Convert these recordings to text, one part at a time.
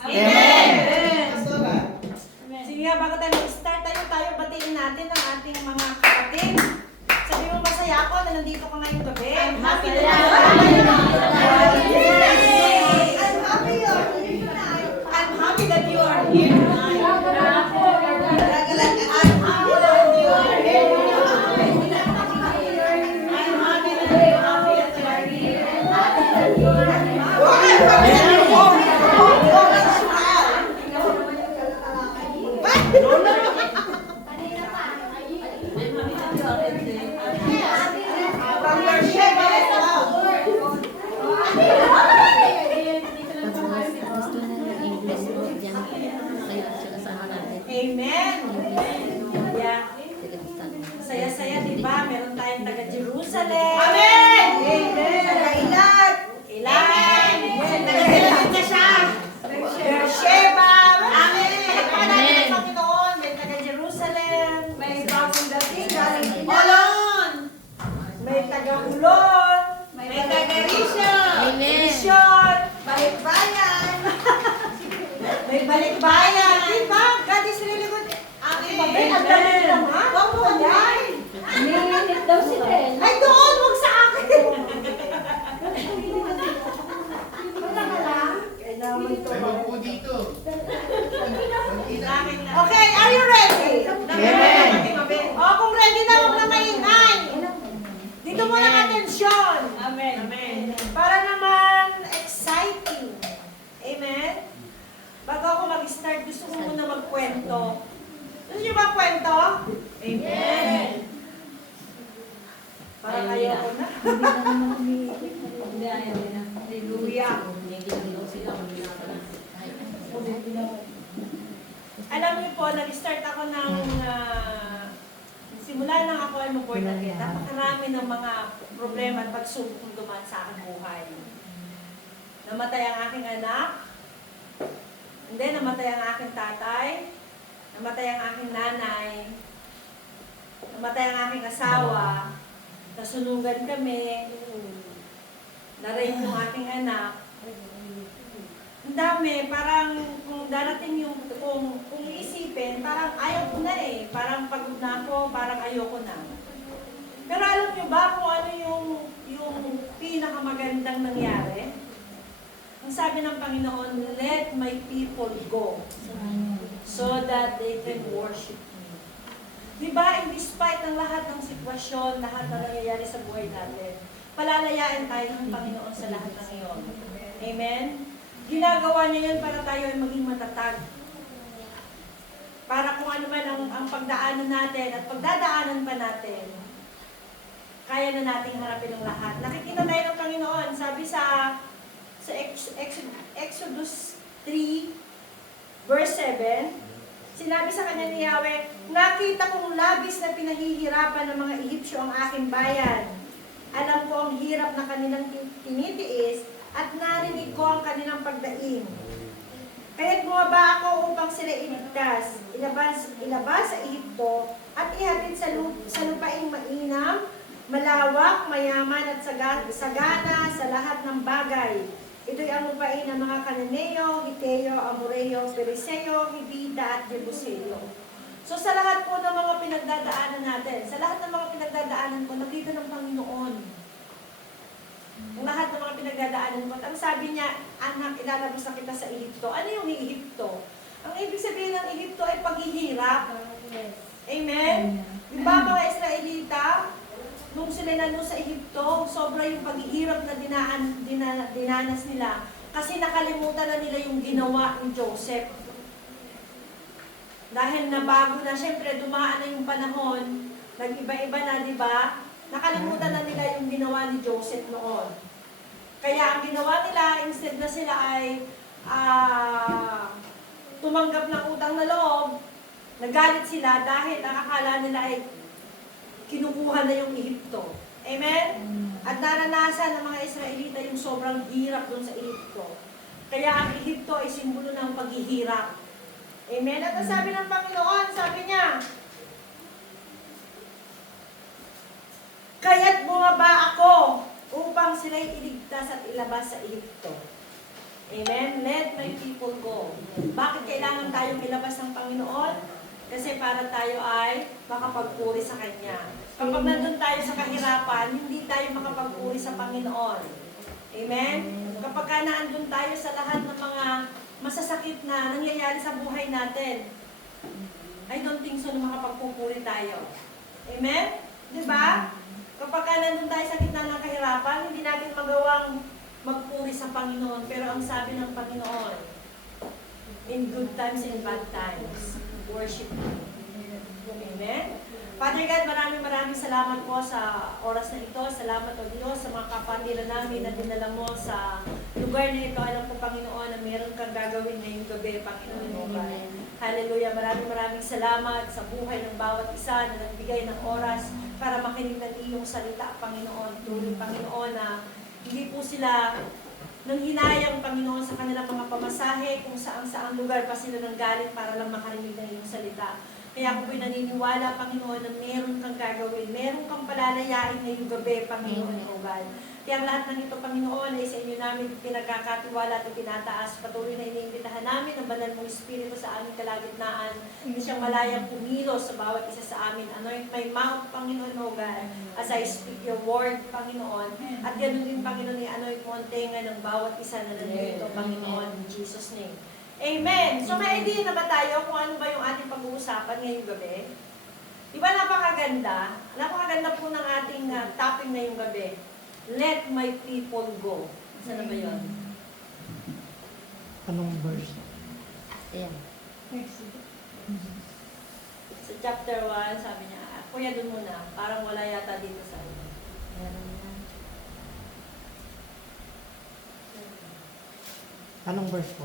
Amen! Sige nga, bago tayo mag-start, tayo batiin natin ang ating mga kapatid. Sabi mo, masaya ako na nandito ka ngayong gabi. I'm happy that you're here tonight. Amen. Yeah. Saya-saya, di ba? Meron tayong taga-Jerusalem. Amen! Amen! Taga-Ilat. Ilat. Taga-Ilat na siya. Beersheba. Amen! Amen! Panginoon, may taga-Jerusalem. May bagong dating. Olon. May taga-Ulon. May taga-Rishon. Rishon. Balikbayan. May balikbayan. Di ba? God is really good. Amen. Ang dami naman. Huwag mo yan. Minit daw si Ren. Ay, doon! Huwag sa akin! Kailangan ito. po dito. Okay, are you ready? Amen. O, kung ready na, huwag na maingay. Dito mo lang atensyon. Amen. Para naman exciting. Amen? Bago ako mag-start, gusto ko muna magkwento. Gusto niyo ba kwento? Amen. Para kayo ako na. Hindi, ayaw na. Hallelujah. Alam niyo po, nag-start ako ng simula nang ako ay mag-born again. Napakarami ng mga problema at pagsubok dumaan sa aking buhay. Namatay ang aking anak. Hindi, namatay ang aking tatay. Namatay ang aking nanay. Namatay ang aking asawa. Nasunugan kami. Na-rape yung aking anak. Ang dami, parang kung darating yung, kung iisipin, parang ayaw ko na eh. Parang pagod na ako, parang ayoko na. Pero alam nyo ba kung ano yung pinakamagandang nangyari? Ang sabi ng Panginoon, let my people go so that they can worship me. Diba, in despite ng lahat ng sitwasyon, lahat na nangyayari sa buhay natin, palalayain tayo ng Panginoon sa lahat ng iyon. Amen? Ginagawa niya yan para tayo ay maging matatag. Para kung ano man ang pagdaanan natin at pagdadaanan pa natin, kaya na nating harapin ang lahat. Nakikita tayo ng Panginoon, sabi sa Exodus 3, verse 7, sinabi sa kanya ni Yahweh, nakita kong labis na pinahihirapan ng mga Ehipsyo ang aking bayan. Alam ko ang hirap na kanilang tinitiis at narinig ko ang kanilang pagdaing. Kaya't bumaba ako upang sila iligtas, ilabas sa Ehipto at ihatid sa lupaing mainam, malawak, mayaman at sagana sa lahat ng bagay. Ito'y ang lupain ng mga Kananeo, Hiteo, Amoreo, Periseo, Hibita at Jebuseo. So sa lahat po ng mga pinagdadaanan natin, sa lahat ng mga pinagdadaanan ko, nakita ng Panginoon. Ang lahat ng mga pinagdadaanan ko. At ang sabi niya, anak, ilalabas na kita sa Ehipto. Ano yung Ehipto? Ang ibig sabihin ng Ehipto ay paghihirap. Amen? Diba mga Israelita? Nung sila nandun sa Ehipto, sobra yung paghihirap na dinanas nila. Kasi nakalimutan na nila yung ginawa ni Joseph. Dahil nabago na, syempre dumaan na yung panahon, nag-iba-iba na, di ba? Nakalimutan na nila yung ginawa ni Joseph noon. Kaya ang ginawa nila, instead na sila ay tumanggap ng utang na loob, nagalit sila dahil ang akala nila ay kinukuha na yung Ehipto. Amen? At naranasan ng mga Israelita yung sobrang hirap doon sa Ehipto. Kaya ang Ehipto ay simbolo ng paghihirap. Amen? At ang sabi ng Panginoon, sabi niya, kaya't bumaba ako upang sila'y iligtas at ilabas sa Ehipto. Amen? Let my people go. Bakit kailangan tayong ilabas ng Panginoon? Kasi para tayo ay makapagpuri sa Kanya. Kapag nandun tayo sa kahirapan, hindi tayo makapagpuri sa Panginoon. Amen? Kapag ka naandun tayo sa lahat ng mga masasakit na nangyayari sa buhay natin, I don't think so na makapagpupuri tayo. Amen? Diba? Kapag ka nandun tayo sa gitna ng kahirapan, hindi natin magawang magpuri sa Panginoon. Pero ang sabi ng Panginoon, in good times and bad times, worship Him. Amen? Father God, maraming salamat po sa oras na ito. Salamat o Diyos sa mga kapandila namin na dinala mo sa lugar na ito. Alam ko, Panginoon, na meron kang gagawin ngayong gabi, Panginoon mo. Hallelujah. Maraming salamat sa buhay ng bawat isa na nagbigay ng oras para makinig ng iyong salita, Panginoon. Tuloy, Panginoon, na hindi po sila nang hinayang, Panginoon, sa kanilang mga pamasahe kung saan lugar pa sila nanggaling para lang makarinig ng iyong salita. Kaya ako po'y naniniwala, Panginoon, na meron kang gagawin, meron kang palalayain ngayong gabi, Panginoon, O God. Kaya ang lahat ng ito, Panginoon, ay sa inyo namin pinagkakatiwala at pinataas. Patuloy na iniimbitahan namin ang banal mong Espiritu sa aming kalagitnaan. Hindi siyang malayang pumilos sa bawat isa sa amin. Anoint my mouth, Panginoon, O God, as I speak your word, Panginoon. At ganoon din, Panginoon, i-anoint mo ang tenga ng bawat isa na nandito, Panginoon, in Jesus' name. Amen. So may idea na ba tayo kung ano ba yung ating pag-uusapan ngayong gabi? Di ba napakaganda? Napakaganda po ng ating topic ngayong gabi. Let my people go. Saan na ba yun? Anong verse? Ayan. Sa chapter 1, sabi niya, kuya doon muna, parang wala yata dito sa akin. Anong verse po?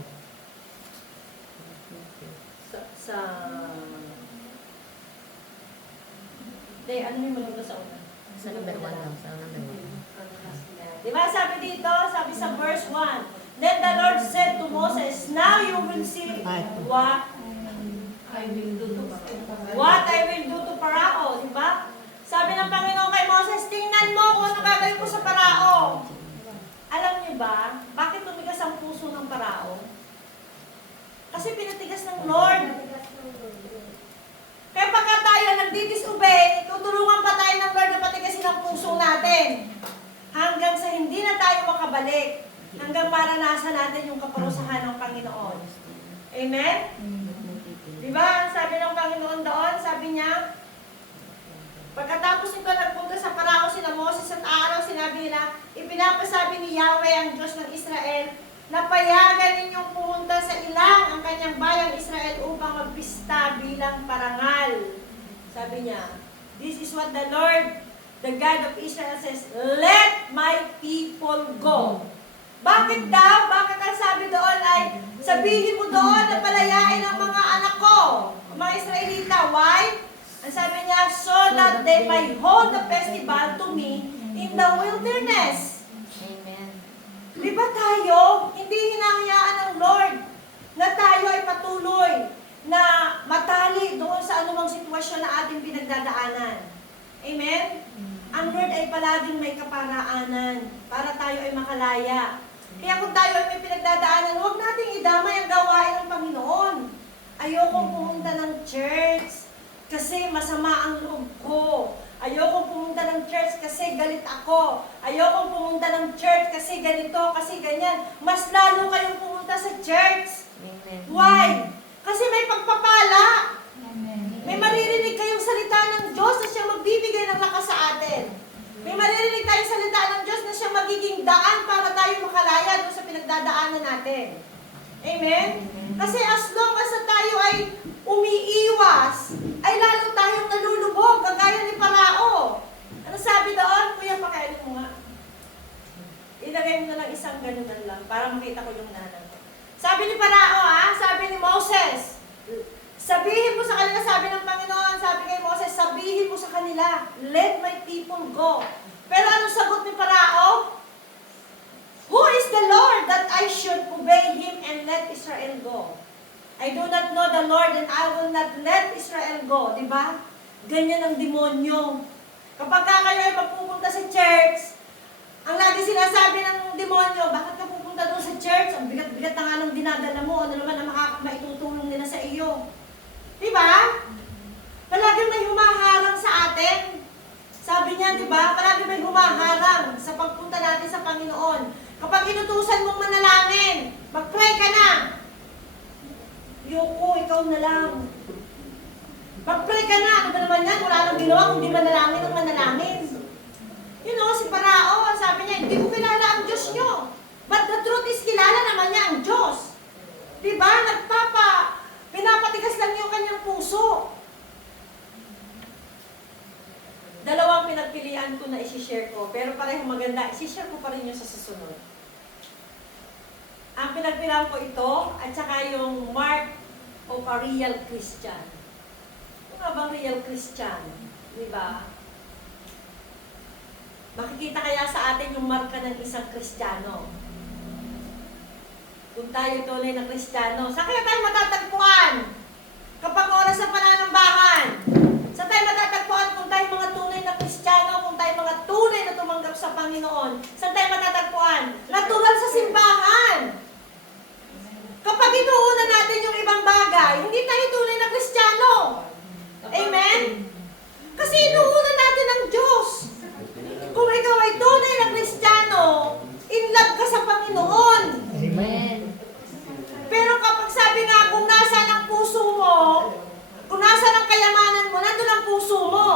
Hindi, ano yung malunod sa una? Sa number 1 daw. Sa number 1. Di ba sabi dito, sabi sa verse 1, Then the Lord said to Moses, Now you will see what I will do to Parao. Di ba? Sabi ng Panginoon kay Moses, tingnan mo kung ano gagawin ko sa Parao. Alam niyo ba, bakit tumigas ang puso ng Parao? Kasi pinatigas ng Lord. Kaya pagka tayo nagdi-disobey, tutulungan pa tayo ng Lord na patigasin ang puso natin. Hanggang sa hindi na tayo makabalik. Hanggang maranasan natin yung kaparusahan ng Panginoon. Amen? Diba? Sabi ng Panginoon doon, sabi niya, pagkatapos nito nagpunta sa Parao sina Moses at Aaron, sinabi nila, ipinapasabi ni Yahweh ang Diyos ng Israel, na payagan ninyong pumunta sa ilang ang kanyang bayang Israel upang magpista bilang parangal. Sabi niya, this is what the Lord, the God of Israel says, let my people go. Bakit daw? Bakit ang sabi doon ay, sabihin mo doon na palayain ang mga anak ko, mga Israelita. Why? Ang sabi niya, so that they might hold the festival to me in the wilderness. Amen. Di ba tayo, hindi hinahayaan ng Lord na tayo ay patuloy na matali doon sa anumang sitwasyon na ating pinagdadaanan. Amen? Ang Lord ay palaging may kaparaanan para tayo ay makalaya. Kaya kung tayo ay may pinagdadaanan, huwag nating idamay ang gawain ng Panginoon. Ayokong pumunta ng church kasi masama ang loob ko. Ayokong pumunta ng church kasi galit ako. Ayokong pumunta ng church kasi ganito, kasi ganyan. Mas lalo kayong pumunta sa church. Amen. Why? Kasi may pagpapala. May maririnig kayong salita ng Diyos na siyang magbibigay ng lakas sa atin. May maririnig tayong salita ng Diyos na siyang magiging daan para tayo makalaya doon sa pinagdadaanan natin. Amen? Kasi as long as tayo ay umiiwas, ay lalo tayong nalulubog, kagaya ni Parao. Ano sabi doon? Kuya, pakainin mo nga. Ilagay mo na lang isang ganunan lang para makita ko yung nanay. Sabi ni Parao, sabi ni Moses, sabihin mo sa kanila, sabi ng Panginoon, sabi kay Moses, sabihin mo sa kanila, let my people go. Pero anong sagot ni Parao? Who is the Lord that I should obey Him and let Israel go? I do not know the Lord and I will not let Israel go. Diba? Ganyan ang demonyo. Kapag kayo ay magpupunta sa church, ang lagi sinasabi ng demonyo, bakit ka pupunta pupunta doon sa church, ang bigat-bigat na nga ng dinadala mo, ano naman ang maitutulong nila sa iyo. Di ba? Palagi may humaharang sa atin. Sabi niya, di ba? Palagi may humaharang sa pagpunta natin sa Panginoon. Kapag inutusan mong manalangin, mag-pray ka na. Yoko, ikaw na lang. Mag-pray ka na. Ano ba naman yan? Wala nang ginawa kundi manalangin ng manalangin. You know, si Parao, sabi niya, hindi ko kilala ang Diyos niyo. But the truth is, kilala naman niya ang Diyos. Diba? Pinapatigas lang niyo kanyang puso. Dalawang pinagpilian ko na isi-share ko, pero parehong maganda, isi-share ko pa rin yung sa susunod. Ang pinagpilian ko ito, at saka yung mark of a real Christian. Ano nga bang real Christian? Diba? Makikita kaya sa atin yung marka ng isang Kristiyano. Kung tayo tunay na Kristiyano, saan kaya tayo matatagpuan? Kapag oras sa pananambahan, saan tayo matatagpuan kung tayo mga tunay na Kristiyano, kung tayo mga tunay na tumanggap sa Panginoon? Saan tayo matatagpuan? Natural sa simbahan. Kapag inuuna natin yung ibang bagay, hindi tayo tunay na Kristiyano. Amen? Kasi inuuna natin ang Diyos. Kung ikaw ay tunay na Kristiyano, in love ka sa Panginoon. Amen. Pero kapag sabi nga, kung nasa ang puso mo, kung nasa ang kayamanan mo, nandun ang puso mo.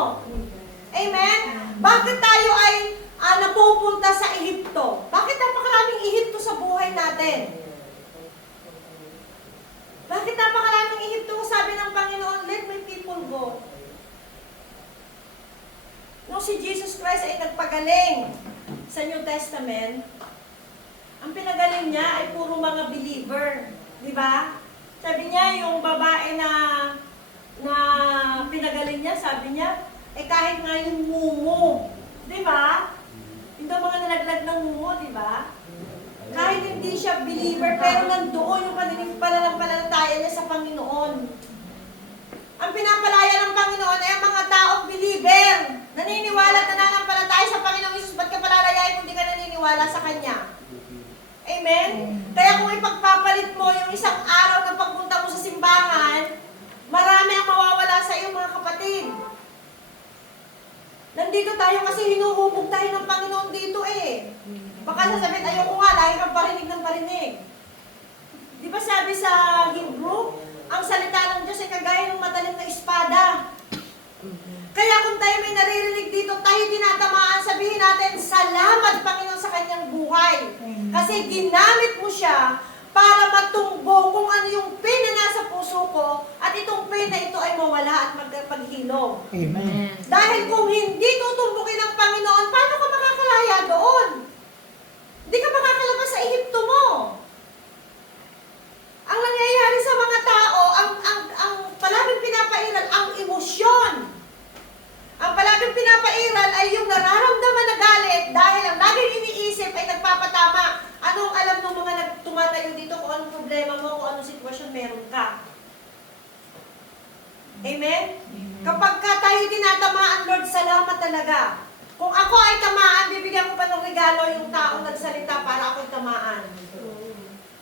Amen? Bakit tayo ay napupunta sa Ehipto? Bakit napakaraming Ehipto sa buhay natin? Bakit napakaraming Ehipto? Sabi ng Panginoon, let my people go. Nung si Jesus Christ ay nagpagaling sa New Testament, ang pinagaling niya ay puro mga believer. Di ba? Sabi niya, yung babae na pinagaling niya, sabi niya, kahit nga yung mumu. Di ba? Yung mga nalaglag ng mumu, di ba? Kahit hindi siya believer, pero nandoon yung pananampalataya niya sa Panginoon. Ang pinapalaya ng Panginoon ay ang mga taong believer. Naniniwala at nananampalataya sa Panginoong Isus. Ba't ka palalayain kung di ka naniniwala sa Kanya? Amen? Kaya kung ipagpapalit mo yung isang araw na pagpunta mo sa simbahan, marami ang mawawala sa iyo, mga kapatid. Nandito tayo kasi hinuhubog tayo ng Panginoon dito eh. Baka sasabihin, ayoko nga, lagi kang parinig ng parinig. Di ba sabi sa Hebrew, ang salita ng Diyos ay kagaya ng matalim na espada. Kaya kung tayo may naririnig dito, tayo tinatamaan, sabihin natin, salamat Panginoon sa kanyang buhay. Kasi ginamit mo siya para matumbo kung ano yung pain na nasa puso ko at itong pain na ito ay mawala at magpaghilom. Amen. Dahil kung hindi tutumbukin ng Panginoon, paano ka makakalaya doon? Hindi ka makakalabas sa Ehipto mo. Ang nangyayari sa mga tao, ang palaging pinapairal, ang emosyon. Ang palaging pinapairal ay yung nararamdaman na galit dahil ang laging iniisip ay nagpapatama. Anong alam ng mga tumatayo dito kung anong problema mo, kung anong sitwasyon meron ka. Amen? Kapag ka tayo tinatamaan, Lord, salamat talaga. Kung ako ay tamaan, bibigyan ko pa ng regalo yung taong nagsalita para ako'y tamaan.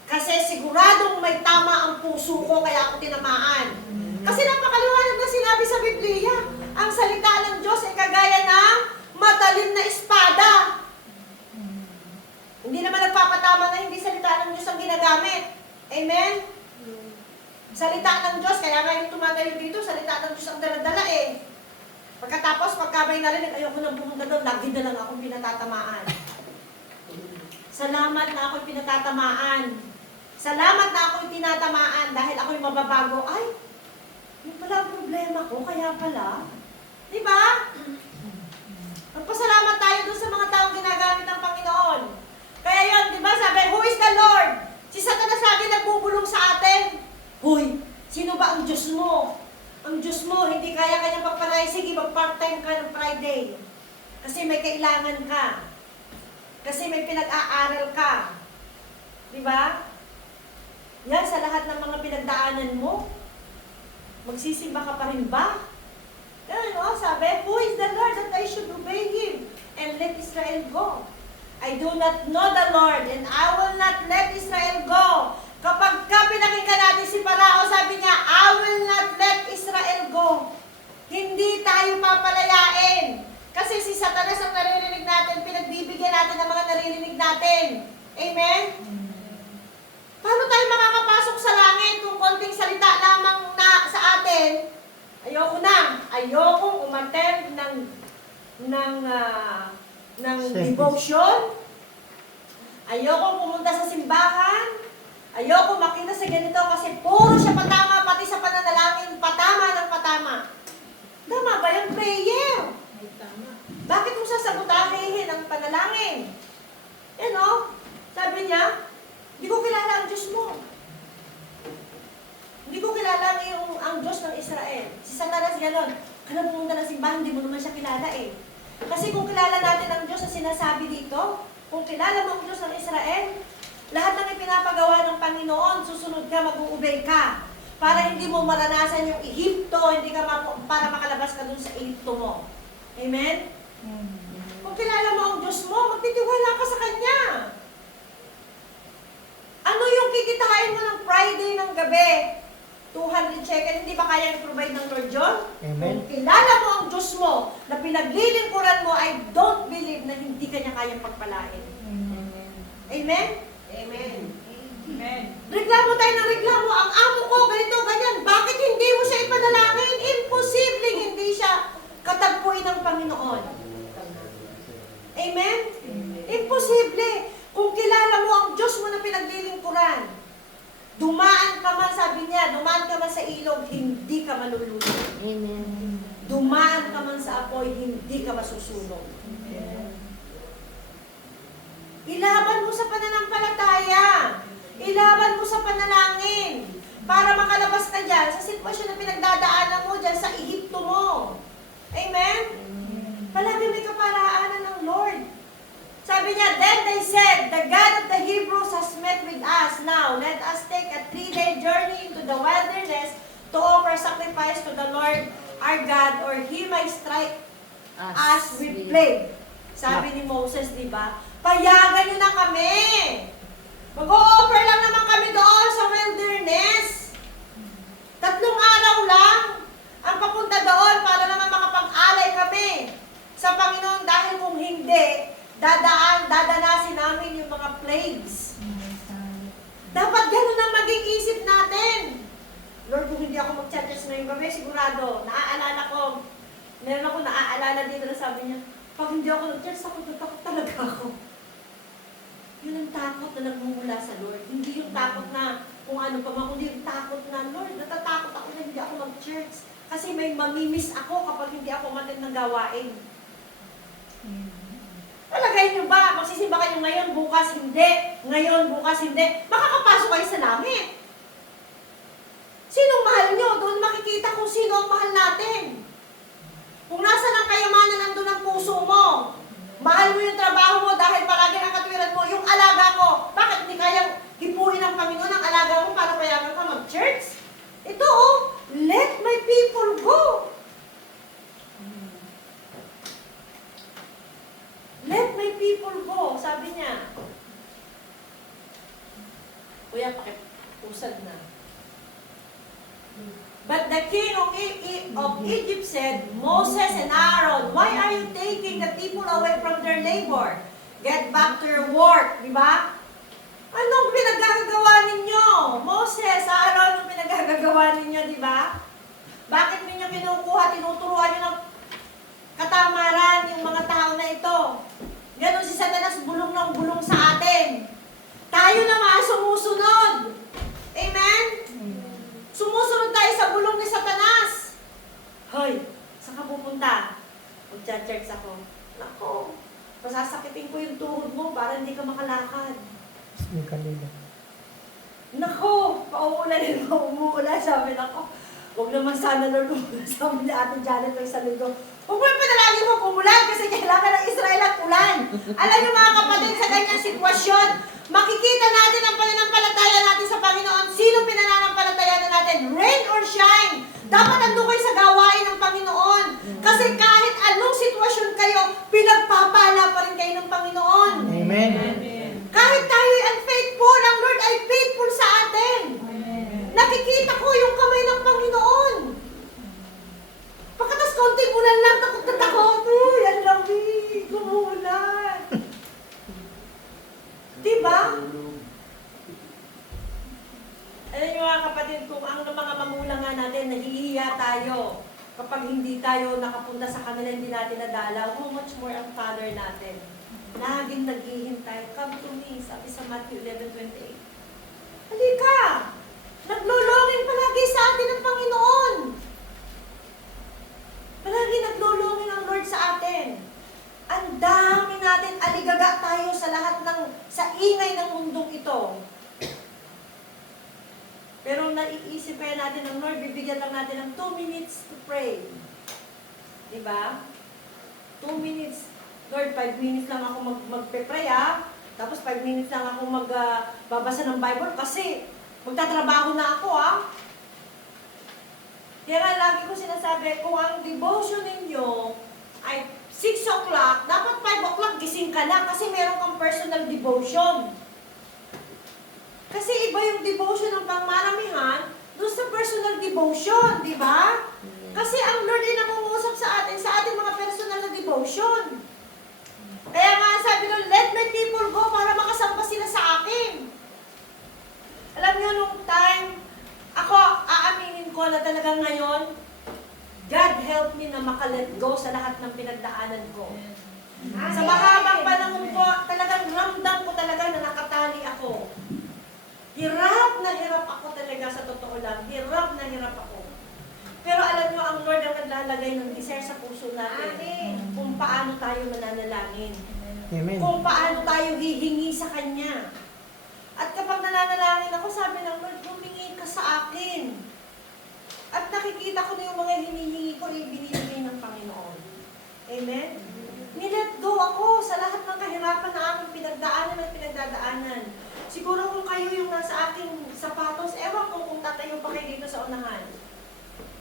Kasi siguradong may tama ang puso ko, kaya ako tinamaan. Kasi napakaliwanag na sinabi sa Biblia, ang salita ng Diyos ay kagaya ng matalim na espada. Hindi naman nagpapatama na hindi salita ng Diyos ang ginagamit. Amen? Salita ng Diyos, kaya nga yung tumatayo dito, salita ng Diyos ang daladala eh. Pagkatapos, pagkabay narinig, ayoko nang pumunta doon, lagi na lang akong pinatatamaan. Salamat na ako'y pinatatamaan. Salamat na ako'y tinatamaan dahil ako'y mababago. Ay, yun pala ang problema ko, kaya pala. Di ba? Magpasalamat tayo doon sa mga taong ginagamit ng Panginoon. Kaya yun, di ba, sabi, who is the Lord? Si Satanas lagi nagbubulong sa atin. Hoy, sino ba ang Diyos mo? Ang Diyos mo, hindi kaya kanyang pagpalay. Sige, mag-part-time ka ng Friday. Kasi may kailangan ka. Kasi may pinag-aaral ka. Di ba? Yan, sa lahat ng mga pinagdaanan mo, magsisimba ka pa rin ba? Yan, sabi, who is the Lord that I should obey Him and let Israel go? I do not know the Lord, and I will not let Israel go. Kapag pinakinggan natin si Parao, sabi niya, I will not let Israel go. Hindi tayo papalayain. Kasi si Satanas ang naririnig natin, pinagbibigyan natin ng mga naririnig natin. Amen? Paano tayo makakapasok sa langit kung konting salita lamang na sa atin? Ayokong umattend ng devotion. Ayokong pumunta sa simbahan. Ayoko makita sa ganito kasi puro siya patama, pati sa pananalangin, patama ng patama. Tama ba yung prayer? Ay, tama. Bakit mo sasabotahin ang panalangin? Sabi niya, hindi ko kilala ang Diyos mo. Hindi ko kilala ang Diyos ng Israel. Si Satanas gano'n. Kaya pumunta ng simbahan, hindi mo naman siya kilala eh. Kasi kung kilala natin ang Diyos na sinasabi dito, kung kilala mo ang Diyos ng Israel, lahat ng ipinapagawa ng Panginoon, susunod ka, mag-uubay ka. Para hindi mo maranasan yung Ehipto, para makalabas ka dun sa Ehipto mo. Amen? Kung kilala mo ang Diyos mo, magtitiwala ka sa Kanya. Ano yung kikitain mo ng Friday ng gabi? 200 shekel, hindi ba kaya i-provide ng Lord John? Amen. Kung kilala mo ang Diyos mo, na pinaglilingkuran mo, I don't believe na hindi Kanya kayang pagpalain. Amen. Amen? Amen. Amen. Reklamo tayo ng reklamo, ang amo ko, ganito, ganyan. Bakit hindi mo siya ipanalangin? Imposible hindi siya katagpuin ng Panginoon. Amen? Imposible. Kung kilala mo ang Diyos mo na pinaglilingkuran, dumaan ka man, sabi niya, dumaan ka man sa ilog, hindi ka malulunod. Amen. Dumaan ka man sa apoy, hindi ka masusunog. Ilaban mo sa pananampalataya. Ilaban mo sa panalangin. Para makalabas ka dyan sa sitwasyon na pinagdadaanan mo dyan sa Ehipto mo. Amen? Palagi may kaparaanan ng Lord. Sabi niya, then they said, the God of the Hebrews has met with us. Now, let us take a 3-day journey into the wilderness to offer sacrifice to the Lord our God, or He may strike us with plague. Sabi ni Moses, di ba? Payagan nyo na kami. Mag-o-offer lang naman kami doon sa wilderness. 3 araw lang ang papunta doon para naman makapag-alay kami sa Panginoon, dahil kung hindi, dadanasin namin yung mga plagues. Dapat ganun ang maging isip natin. Lord, kung hindi ako mag-churches ngayong gabi, sigurado, naaalala ko, meron ako naaalala dito na sabi niya, pag hindi ako nag-church, takot talaga ako. Yun ang takot na nagmumula sa Lord. Hindi yung takot na kung ano pa man, kundi yung takot na, Lord, natatakot ako na hindi ako mag-church. Kasi may mamimiss ako kapag hindi ako umattend ng gawain. Talagay nyo ba, magsisimba kayo ngayon, bukas hindi, ngayon, bukas hindi, makakapasok kayo sa langit. Sinong mahal nyo? Doon makikita kung sino ang mahal natin. Kung nasa ng kayamanan, nandun ang puso mo. Mahal mo yung trabaho mo dahil palagi ang katwiran mo, yung alaga ko. Bakit hindi kayang hipuin ng Panginoon ang alaga mo para payagan ka mag-church? Ito let my people go. Let my people go, sabi niya. Kuya, pakipusad na. But the king of Egypt said, Moses and Aaron, why are you taking the people away from their labor? Get back to your work, di ba? Anong pinagagagawa ninyo? Moses, Aaron, anong pinagagagawa ninyo, di ba? Bakit ninyo kinukuha, tinuturuan nyo ng katamaran yung mga tao na ito? Ganon si Satanas, bulong ng bulong sa atin. Tayo na mga sumusunod. Amen? Sumusunod tayo sa bulong ni Satanas. Hoy, saan ka pupunta? Mag-church ako. Nako, pasasakitin ko yung tuhod mo para hindi ka makalakad. Yung kanila. Nako, pauulanin mo, umuulan. Sabi nako, huwag naman sana Lord umulan. Sabi ni Ate Janet ng isang linggo, huwag mo panalangin mo umulan kasi kailangan ng Israel ang ulan. Alam niyo mga kapatid, sa ganyang sitwasyon, makikita natin ang pananampalataya natin sa Panginoon. Sino pinananampalataya natin? Rain or shine. Dapat andun kayo sa gawain ng Panginoon. Kasi kahit anong sitwasyon kayo, pinagpapala pa rin kayo ng Panginoon. Amen. nakita ko yung kamay ng Panginoon. Pagkatas konting ulan lang, takot na takot. Uy, ang lamig, gumulan. Diba? Alam niyo mga kapatid, kung ang mga magulang nga natin, nahihiya tayo kapag hindi tayo nakapunta sa kanila, hindi natin nadalaw, how much more ang Father natin. Laging naghihintay. Come to me, sabi sa Matthew 11:28. Halika! Naglulongin palagi sa atin ang Panginoon. Palagi naglulongin ang Lord sa atin. Ang dami natin, aligaga tayo sa lahat sa ingay ng mundong ito. Pero naiisip kaya natin ng Lord, bibigyan lang natin ng 2 minutes to pray. Diba? 2 minutes. Lord, 5 minutes lang ako magpe-pray Tapos 5 minutes lang ako magbabasa ng Bible kasi magtatrabaho na ako Kaya nga lagi ko sinasabi, kung ang devotion ninyo ay 6 o'clock, dapat 5 o'clock gising ka na kasi meron kang personal devotion. Kasi iba yung devotion ng pangmaramihan doon sa personal devotion, di ba? Kasi ang Lord ay nangungusap sa ating mga personal na devotion. Kaya nga sabi nung, let my people go para makasamba sila sa akin. Alam niyo, nung time, ako, aaminin ko na talagang ngayon, God help me na makalet go sa lahat ng pinagdaanan ko. Sa mahabang panahon ko, talagang ramdam ko talaga na nakatali ako. Hirap na hirap ako talaga sa totoo lang. Hirap na hirap ako. Pero alam niyo, ang Lord ang naglalagay ng desire sa puso natin. Kung paano tayo mananalangin. Amen. Kung paano tayo hihingi sa Kanya. At kapag nananalangin ako, sabi ng Lord, humingi ka sa akin. At nakikita ko na yung mga hinihingi ko ay binibigay ng Panginoon. Amen? Nilet go ako sa lahat ng kahirapan na aking pinagdaanan at pinagdadaanan. Siguro kung kayo yung nasa aking sapatos, ewan ko kung tatayo pa kayo dito sa unahan.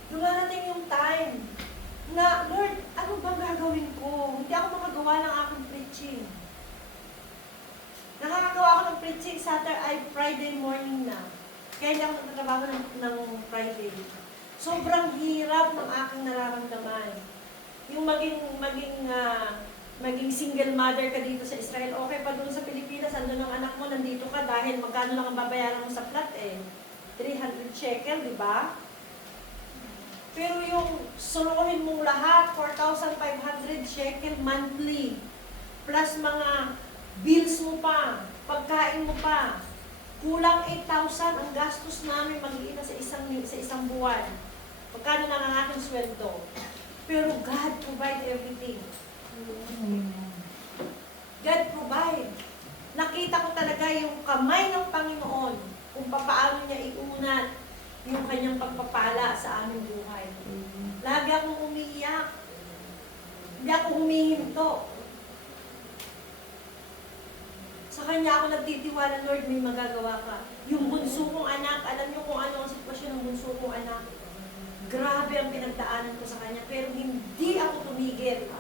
Dumarating yung time na, Lord, ano bang gagawin ko? Hindi ako makagawa ng aking preaching. Nakakagawa ako ng preaching Friday morning na. Kaya hindi ako nagtatrabaho ng Friday. Sobrang hirap ng aking nararamdaman. Yung maging single mother ka dito sa Israel, okay pa doon sa Pilipinas, andun ang anak mo, nandito ka dahil magkano lang ang babayaran mo sa flat 300 shekel, di ba? Pero yung suluhin mong lahat, 4,500 shekel monthly, plus mga bills mo pa, pagkain mo pa, kulang 8,000 ang gastos namin mag-iina sa isang buwan. Pagkano lang ang aking sweldo. Pero God provide everything. God provide. Nakita ko talaga yung kamay ng Panginoon kung paano niya iunat yung kanyang pagpapala sa aming buhay. Lagi akong umiiyak. Hindi ako humihinto. Sa Kanya ako nagtitiwala, Lord, may magagawa ka. Yung bunso kong anak, alam niyo kung ano ang sitwasyon ng bunso kong anak. Grabe ang pinagdaanan ko sa Kanya, pero hindi ako tumigil.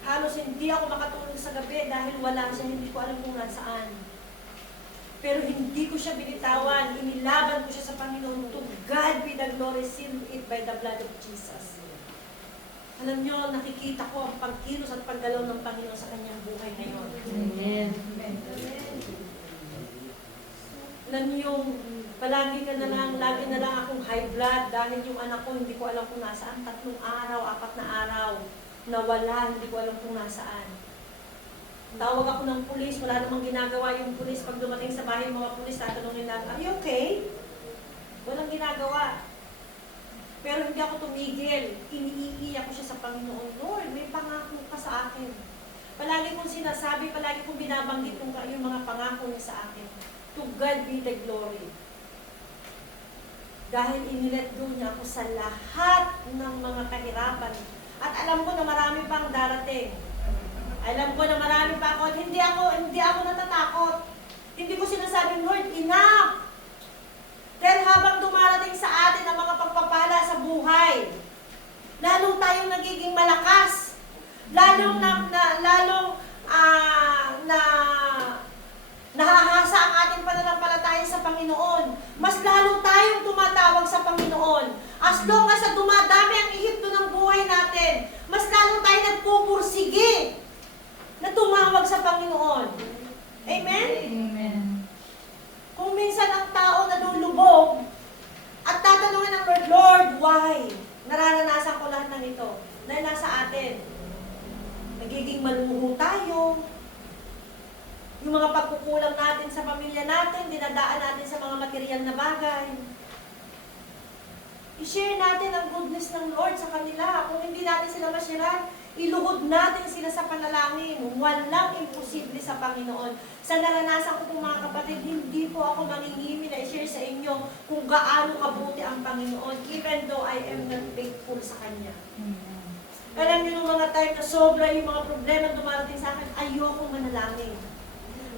Halos hindi ako makatulog sa gabi dahil wala siya, hindi ko alam kung nasaan. Pero hindi ko siya binitawan, inilaban ko siya sa Panginoon. To God be the glory, seal it by the blood of Jesus. Alam niyo, nakikita ko ang pagkilos at paggalaw ng Panginoon sa kanyang buhay ngayon. Amen. Alam niyo, palagi na lang akong high blood dahil yung anak ko, hindi ko alam kung nasaan. 3 araw, 4 na araw, nawala, hindi ko alam kung nasaan. Tawag ako ng pulis, wala namang ginagawa yung pulis. Pag dumating sa bahay yung mga pulis, tatanungin lang, are you okay? Walang ginagawa. Pero hindi ako tumigil. Iniiiyak ko siya sa Panginoon. Lord, may pangako ka sa akin. Palagi kong sinasabi, palagi kong binabanggit yung mga pangako niya sa akin. To God be the glory. Dahil inilet go niya ako sa lahat ng mga kahirapan. At alam ko na marami pang darating. Alam ko na marami pa ako at hindi ako natatakot. Hindi ko sinasabing, Lord, enough! Dahil habang dumarating sa atin ang mga pagpapala sa buhay, lalong tayong nagiging malakas. Lalong nahahasa ang ating pananampalataya sa Panginoon. Mas lalong tayong tumatawag tumawag sa Panginoon. As long as na dumadami ang ihip ng buhay natin, mas lalo tayo nagpupursige na tumawag sa Panginoon. Amen? Amen. Kung minsan ang tao nalulubog at tatanungin ng Lord, Lord, why? Nararanasan ko lahat ng ito. Dahil nasa atin. Nagiging malumuho tayo. Yung mga pagkukulang natin sa pamilya natin, dinadaan natin sa mga material na bagay. I-share natin ang goodness ng Lord sa kanila. Kung hindi natin sila ma-share, iluhod natin sila sa panalangin. Walang imposible sa Panginoon. Sa naranasan ko po mga kapatid, hindi po ako mangingimi na i-share sa inyo kung gaano kabuti ang Panginoon, even though I am not faithful sa Kanya. Alam niyo nung mga time na sobra yung mga problema dumarating sa akin, ayoko manalangin.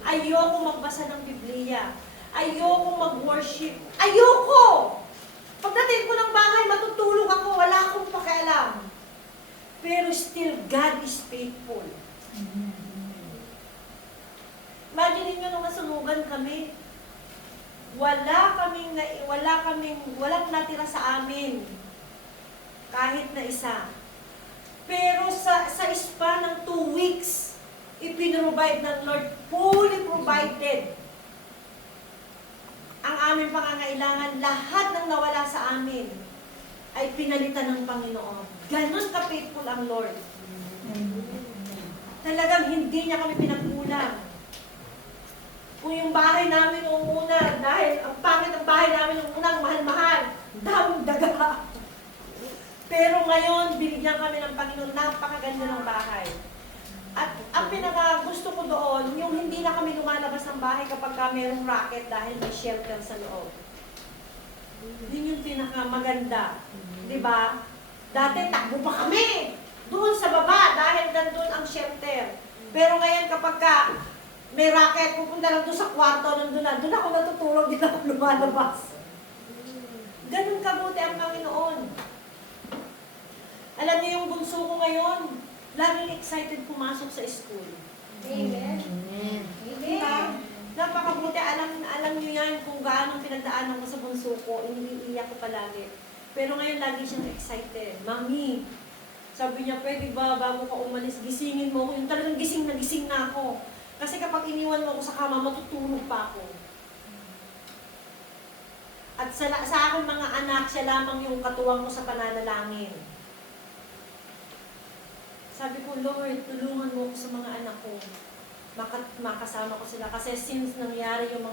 Ayoko magbasa ng Biblia. Ayoko mag-worship. Ayoko! Pagdating ko ng bahay, matutulog ako, wala akong pakialam. Pero still, God is faithful. Imagine niyo nung nasunugan kami, walang natira sa amin. Kahit na isa. Pero sa span ng 2 weeks, ipinrovide ng Lord, fully provided ang aming pangangailangan. Lahat ng nawala sa amin ay pinalitan ng Panginoon. Ganon ka-faithful ang Lord. Talagang hindi niya kami pinagkulang. Kung yung bahay namin noong una, dahil ang pangit ang bahay namin noong unang mahal-mahal, daming daga. Pero ngayon, binigyan kami ng Panginoon, napakaganda ng bahay. At ang pinaka-gusto ko doon, yung hindi na kami lumalabas ng bahay kapag mayroong racket dahil may shelter sa loob. Yun yung pinaka-maganda. Diba? Dati, takbo pa kami doon sa baba dahil nandun ang shelter. Pero ngayon kapag may racket, pupunta lang doon sa kwarto, doon ako natutulog, di ako lumalabas. Ganun kabuti ang Panginoon. Alam niyo yung bunso ko ngayon, laging excited pumasok sa school. Amen. Amen. Diba? Napakabuti, alam niyo yan kung gaano pinagdaanan ko sa bunso ko, iniiyak ko palagi. Pero ngayon lagi siyang excited. Mami, sabi niya, pwede ba bago ka umalis, gisingin mo ako. Yung talagang gising na ako. Kasi kapag iniwan mo ako sa kama, matutulog pa ako. At sa aking mga anak, siya lamang yung katuwang ko sa pananalangin. Sabi ko, Lord, tulungan mo ako sa mga anak ko. Makasama ko sila. Kasi since nangyari yung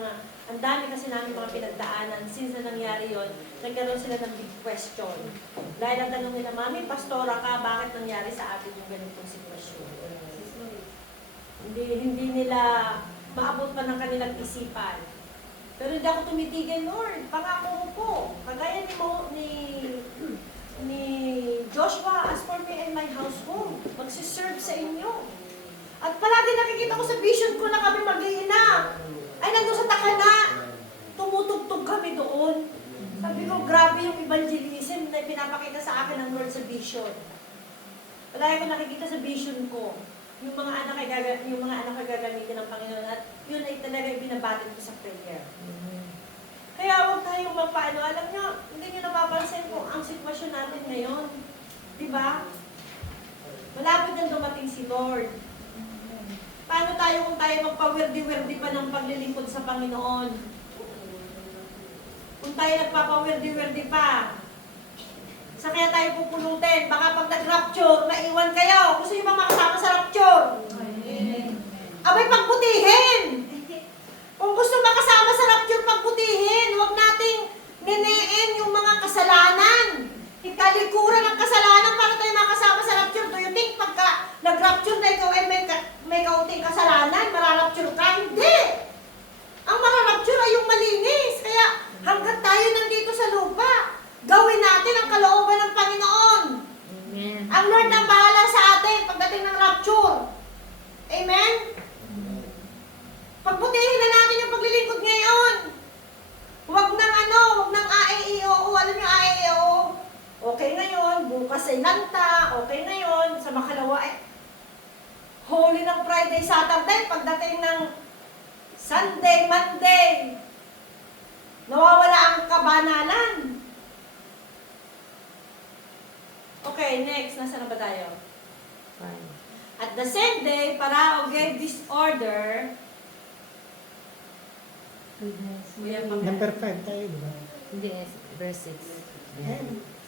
ang dami kasi namin mga pinagdaanan, since na nangyari yon, nagkaroon sila ng big question. Dahil ang tanong nila, Mami, pastora ka, bakit nangyari sa atin yung ganitong sitwasyon? Hindi nila maabot pa ng kanilang isipan. Pero hindi ako tumitigil, Lord. Pangako mo po. Kagaya ni Joshua, as for me and my household, magsiserve sa inyo. At palagi nakikita ko sa vision ko na kami mag-iina. Ay, nandun sa Takana. Tumutugtog kami doon. Sabi ko, grabe yung evangelism na pinapakita sa akin ng Lord sa vision. Palagi ko nakikita sa vision ko. Yung mga anak ay gagamitin ng Panginoon at yun ay talaga yung binabatid ko sa prayer. Kaya huwag tayong mapaano. Alam nyo, hindi nyo napapansin kung ang sitwasyon natin ngayon. Diba? Malapit nang dumating si Lord. Paano tayo kung tayo magpawirdi-wirdi pa ng paglilingkod sa Panginoon? Kung tayo nagpapawirdi-wirdi pa, sa kaya tayo pupulutin, baka pag nag-rapture, maiwan kayo. Gusto nyo ba makasama sa rapture? Abay, pagbutihin! Kung gusto makasama sa rapture, pagbutihin. Huwag nating neneen yung mga kasalanan. Ikalikuran ang kasalanan para tayo makasama sa rapture. Do you think pagka nag-rapture na ikaw ay may kaunting kasalanan, mararapture ka? Hindi! Ang mararapture ay yung malinis. Kaya hanggat tayo nandito sa lupa, gawin natin ang kalooban ng Panginoon. Amen. Ang Lord ang bahala sa atin pagdating ng rapture. Amen? Pagbutihin na natin yung paglilingkod ngayon. Huwag nang AAEO. Alam nyo AAEO? Okay ngayon, bukas ay lanta, okay ngayon, sa makalawa ay Holy ng Friday, Saturday, pagdating ng Sunday, Monday, nawawala ang kabanalan. Okay, next. Nasaan na ba tayo? Fine. At the same day, Parao gave this order. Kuya, Number 5 tayo, di ba? Hindi, verse 6.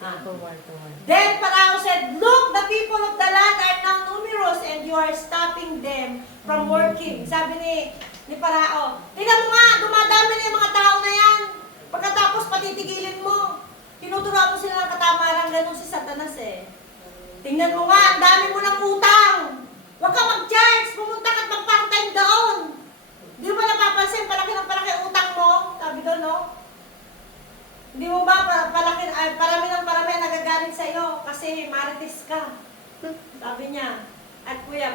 For 1 to 1. Then Parao said, "Look, the people of the land are now numerous and you are stopping them from working." Sabi ni Parao, tingnan mo nga, dumadami na yung mga tao na yan. Pagkatapos patitigilin mo. Tinuturuan mo sila ng katamaran, ganun si Satanas eh. Tingnan mo nga, ang dami mo ng utang. Huwag ka mag-charge, pumunta ka at mag-part-time doon. Hindi mo ba napapansin, palaki ng palaki utang mo? Sabi doon, no? Hindi mo ba parami ng parami nagagalit sa iyo kasi marites ka? Sabi niya. At kuya,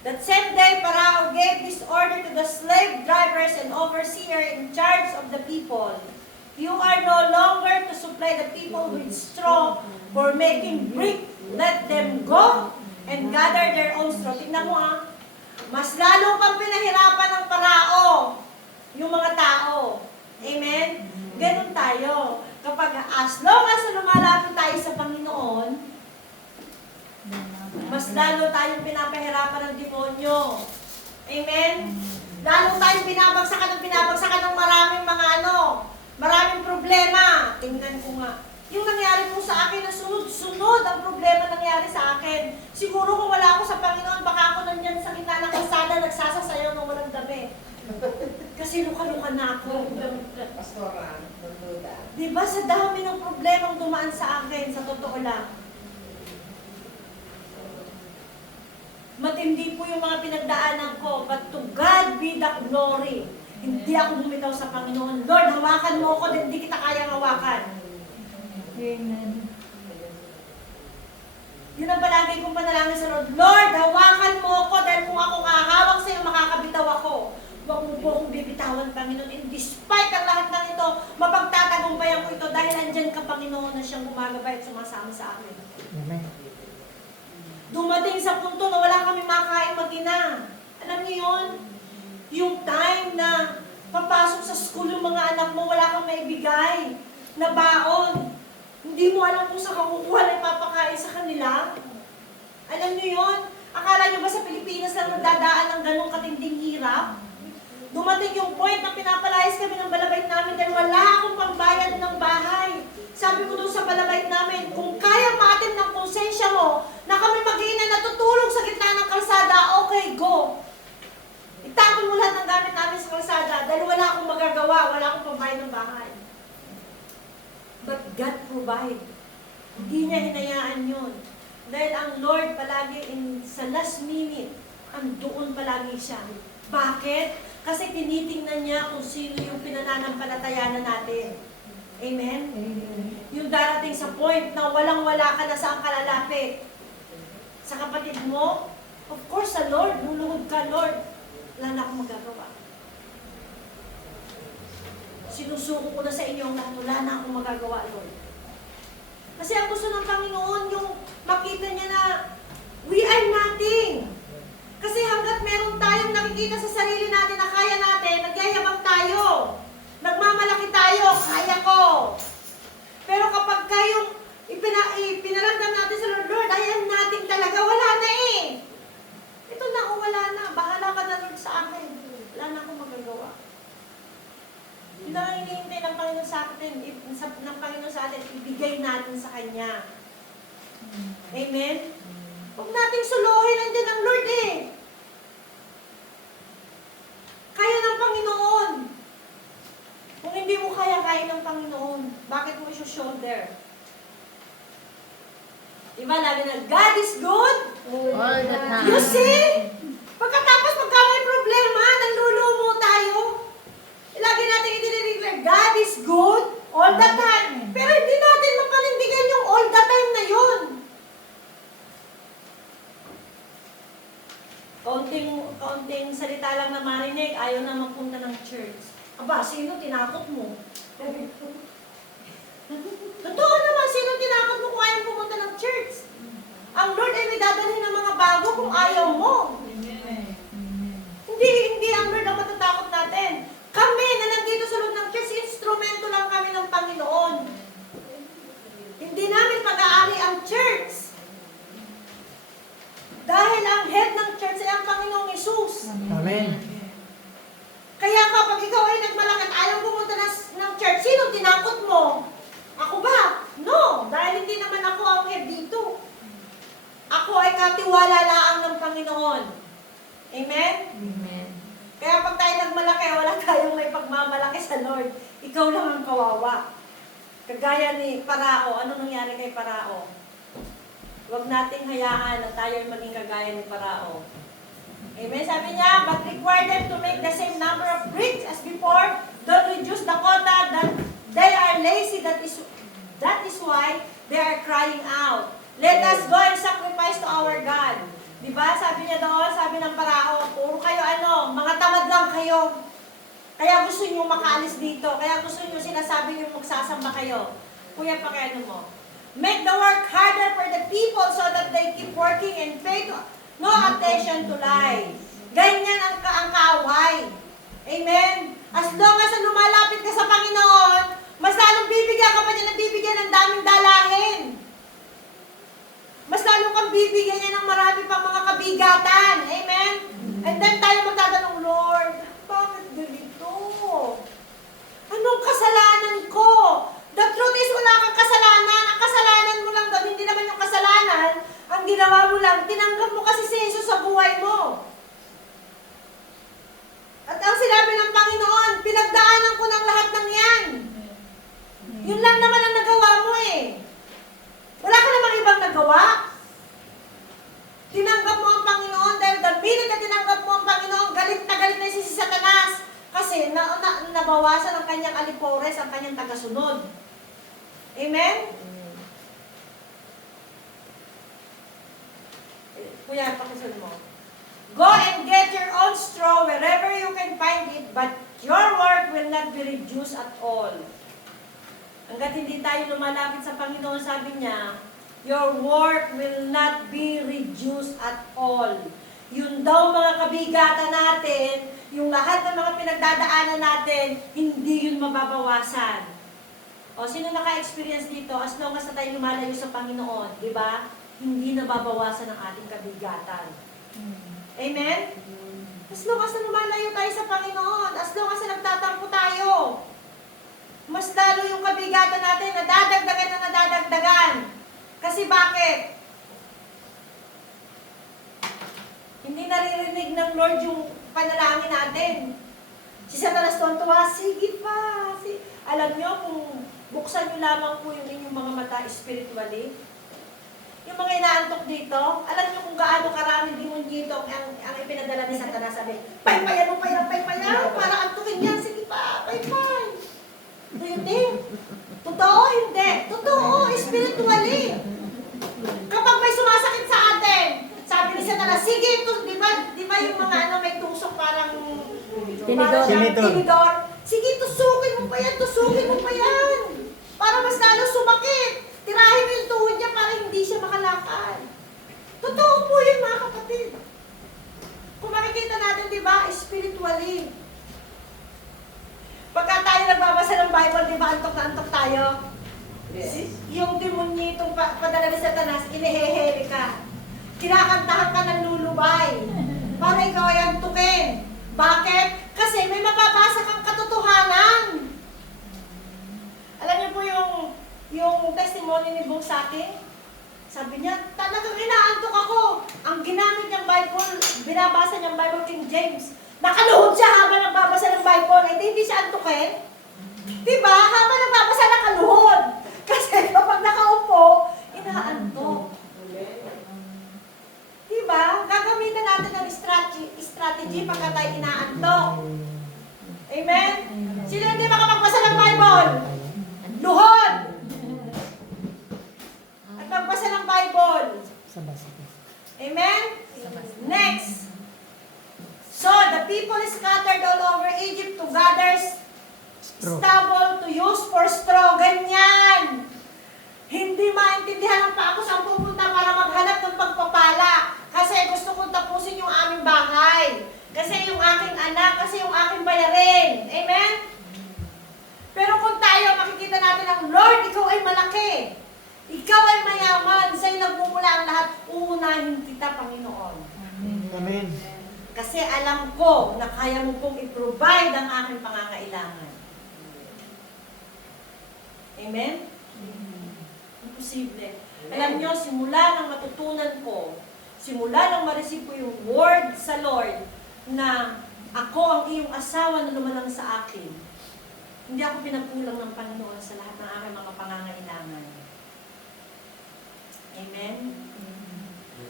That same day, Parao gave this order to the slave drivers and overseer in charge of the people. You are no longer to supply the people with straw for making brick. Let them go and gather their own straw. Tingnan mo mas lalo pang pinahirapan ng Parao yung mga tao. Amen? Ganun tayo. Kapag as long as lumalapit tayo sa Panginoon, mas lalo tayong pinapahirapan ng demonyo. Amen? Lalo tayong binabagsakan ng maraming problema. Tingnan ko nga. Yung nangyari po sa akin na sunod-sunod ang problema nangyari sa akin. Siguro kung wala ako sa Panginoon, baka ako nandyan sa gitna ng kalsada nagsasasayaw ng walang dami. Kasi luka-luka na ako. Pastora, magduda. Diba sa dami ng problemang dumaan sa akin, sa totoo lang. Matindi po yung mga pinagdaanan ko, but to God be the glory. Hindi ako bumitaw sa Panginoon. Lord, hawakan mo ako, hindi kita kayang hawakan. Amen. Yun ang palagi kong panalangin sa Lord. Lord, hawakan mo ako dahil kung ako hahawak sa iyo, makakabitaw ako. Huwag mo po akong bibitawan, Panginoon. And despite ang lahat ng ito, mapagtatagumpayan ko ito dahil andyan ka, Panginoon, na siyang gumagabay at sumasama sa akin. Amen. Dumating sa punto na wala kami makain mag-ina. Alam niyo yun? Yung time na papasok sa school yung mga anak mo, wala kang maibigay na baon. Hindi mo alam kung saan ka kukuha na ipapakain sa kanila. Alam niyo yun? Akala niyo ba sa Pilipinas lang nagdadaan ng ganong katinding hirap? Dumating yung point na pinapalayas kami ng balabait namin dahil wala akong pambayad ng bahay. Sabi ko doon sa balabait namin, kung kaya maatin ng konsensya mo na kami mag-iina natutulog sa gitna ng kalsada, okay, go. Itapon mo lahat ng gamit namin sa kalsada dahil wala akong magagawa, wala akong pambayad ng bahay. But God provide. Hindi niya hinayaan yun. Dahil ang Lord palagi sa last minute, andoon palagi siya. Bakit? Kasi tinitingnan niya kung sino yung pinananampalatayanan natin. Amen? Yung darating sa point na walang-wala ka na saan ka lalapit. Sa kapatid mo, of course sa Lord, luluhod ka, Lord. Wala na akong magagawa. Sinusuko ko na sa inyo ang lahat, wala na akong magagawa, Lord. Kasi ang gusto ng Panginoon, yung makita niya na we are nothing. Kasi hanggat meron tayong nakikita sa sarili natin na kaya natin, nagyayabang tayo. Nagmamalaki tayo, kaya ko. Pero kapag kayong ipinaramdam natin sa Lord, Lord, I am nothing talaga, wala na eh. Ito na o wala na, bahala ka na Lord sa akin. Wala na akong magagawa. Yun ang hinihintay ng Panginoon sa atin, ibigay natin sa Kanya. Amen? Huwag nating suluhin, nandiyan ang Lord eh. Kaya ng Panginoon. Kung hindi mo kaya ng Panginoon, bakit mo i-shoulder? Diba, lagi na, God is good. All the time. You see? Pagkatapos magka may problema, nanlulumo tayo. Lagi natin i-declare, God is good all the time. Pero hindi natin mapanindigan yung all the time na yun. Kaunting salita lang na marinig, ayaw na magpunta ng church. Aba, sino tinakot mo? Totoo naman, sino tinakot mo kung ayaw pumunta ng church? Ang Lord ay may dadalhin ng mga bago kung ayaw mo. Hindi ang Lord ang matatakot natin. Kami na nandito sa loob ng church, instrumento lang kami ng Panginoon. Hindi namin pag-aari ang church. tinakot mo? Ako ba? No, dahil hindi naman ako ang head dito. Ako ay katiwala laang ng Panginoon. Amen? Amen. Kaya pag tayo nagmalaki, wala tayong may pagmamalaki sa Lord. Ikaw lang ang kawawa. Kagaya ni Parao, ano nangyari kay Parao? Huwag nating hayaan na tayo ay maging kagaya ni Parao. Amen? Sabi niya, but require them to make the same number of bricks as before. Don't reduce the quota, that they are lazy. That is why they are crying out. Let us go and sacrifice to our God. Diba? Sabi niya doon, sabi ng Parao, puro kayo mga tamad lang kayo. Kaya gusto niyo makaalis dito. Kaya gusto niyo sinasabi niyo magsasamba kayo. Kuya, pakiano mo. Make the work harder for the people so that they keep working and pay no attention to lies. Ganyan ang kaaway. Amen? As long as lumalapit ka sa Panginoon, mas lalong bibigyan ka pa niya ng bibigyan ng daming dalahin. Mas lalong kang bibigyan niya ng marami pang mga kabigatan. Amen? And then tayo magtatanong, Lord, bakit ganito? Anong kasalanan ko? The truth is, wala kang kasalanan. Ang kasalanan mo lang doon, hindi naman yung kasalanan. Ang ginawa mo lang, tinanggap mo kasi si Jesus sa buhay mo. At ang sinabi ng Panginoon, pinagdaanan ko ng lahat ng yan. Yun lang naman ang nagawa mo eh. Wala ka namang ibang nagawa. Tinanggap mo ang Panginoon dahil the minute na tinanggap mo ang Panginoon, galit na si Satanas. Kasi nabawasan ang kanyang alipores, ang kanyang tagasunod. Amen? Kuya, pakisun mo. Go and get your own straw wherever you can find it, but your work will not be reduced at all. Hanggat hindi tayo lumalapit sa Panginoon, sabi niya, your work will not be reduced at all. Yun daw mga kabigatan natin, yung lahat ng mga pinagdadaanan natin, hindi yun mababawasan. O, sino naka-experience dito? As long as na tayo lumalayo sa Panginoon, di ba? Hindi nababawasan ang ating kabigatan. Amen? As long as na lumalayo tayo sa Panginoon, as long as na nagtatampo tayo, mas lalo yung kabigatan natin, nadadagdagan na nadadagdagan. Kasi bakit? Hindi naririnig ng Lord yung panalangin natin. Si Satanas tuwa, sige pa. Alam nyo, kung buksan nyo lamang po yung inyong mga mata spiritually, yung mga inaantok dito, alam nyo kung gaano karaming demon dito ang ipinadala ni Satanas. Sabi, paypayan mo, paypayan, para antukin yan. Sige pa, paypay. Do you think? Totoo, hindi. Totoo, spiritually. Kapag may sumasakit sa atin, sabi ni Satanas, sige, di ba yung mga may tusok parang tinidor. Sige, tusukin mo pa yan. Para mas lalo sumakit. Tirahin mo yung tuhod niya para hindi siya makalakad. Totoo po yun, mga kapatid. Kung makikita natin, di ba, spiritually. Pagka tayo nagbabasa ng Bible, di ba, antok na antok tayo? Yes. Yung demonyitong padala ni Satanas, iniheheli ka. Kinakantahan ka ng lulubay para ikaw ay antukin. Bakit? Kasi may mababasa kang katotohanan. Alam niyo po yung testimony ni Bong Saki? Sabi niya, talagang inaantok ako. Ang ginamit niyang Bible, binabasa niyang Bible King James. Nakaluhod siya habang nagbabasa ng Bible. Eh, hindi siya antukin. Diba? Habang nagbabasa, nakaluhod. Kasi kapag nakaupo, inaantok. Diba? Gagamitan natin ng strategy pagka tayo inaantok. Amen? Sino hindi makapagbasa ng Bible? Luhod! At magbasa ng Bible. Amen? Next. So, the people scattered all over Egypt to gather stubble to use for straw. Ganyan. Hindi maintindihan pa ako saan pupunta para maghanap ng pagpapala. Kasi gusto kong tapusin yung aming bahay. Kasi yung aking anak, kasi yung aking bayarin. Amen? Pero kung tayo, makikita natin ang Lord, ikaw ay malaki. Ikaw ay mayaman. Sa'yo nagmumula ang lahat. Uunahin kita, Panginoon. Amen. Kasi alam ko na kaya mo pong i-provide ang aking pangangailangan. Amen? Imposible. Alam nyo, simula nang matutunan ko, simula nang ma-receive ko yung word sa Lord na ako ang iyong asawa na lumalang sa akin, hindi ako pinagkulang ng Panginoon sa lahat ng aking mga pangangailangan. Amen?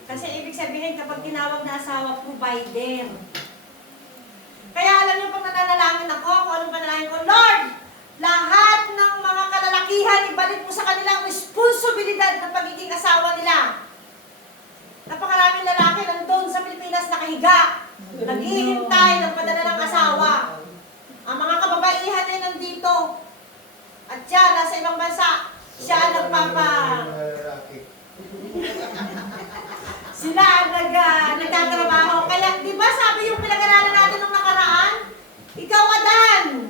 Kasi ibig sabihin, kapag tinawag na asawa, provider. Kaya alam niyo, pag nananalangin ako, kung anong panalangin ko, Lord, lahat ng mga kalalakihan, ibalik mo sa kanilang responsibilidad ng pagiging asawa nila. Napakaraming lalaki nandun sa Pilipinas nakahiga, naghihintay ng padala ng asawa. Ang mga kababaihan ay nandito. At siya, nasa ibang bansa, siya ang sila ang nagtatrabaho. Kaya, di ba sabi yung pinag-aralan natin nung nakaraan? Ikaw, Adan,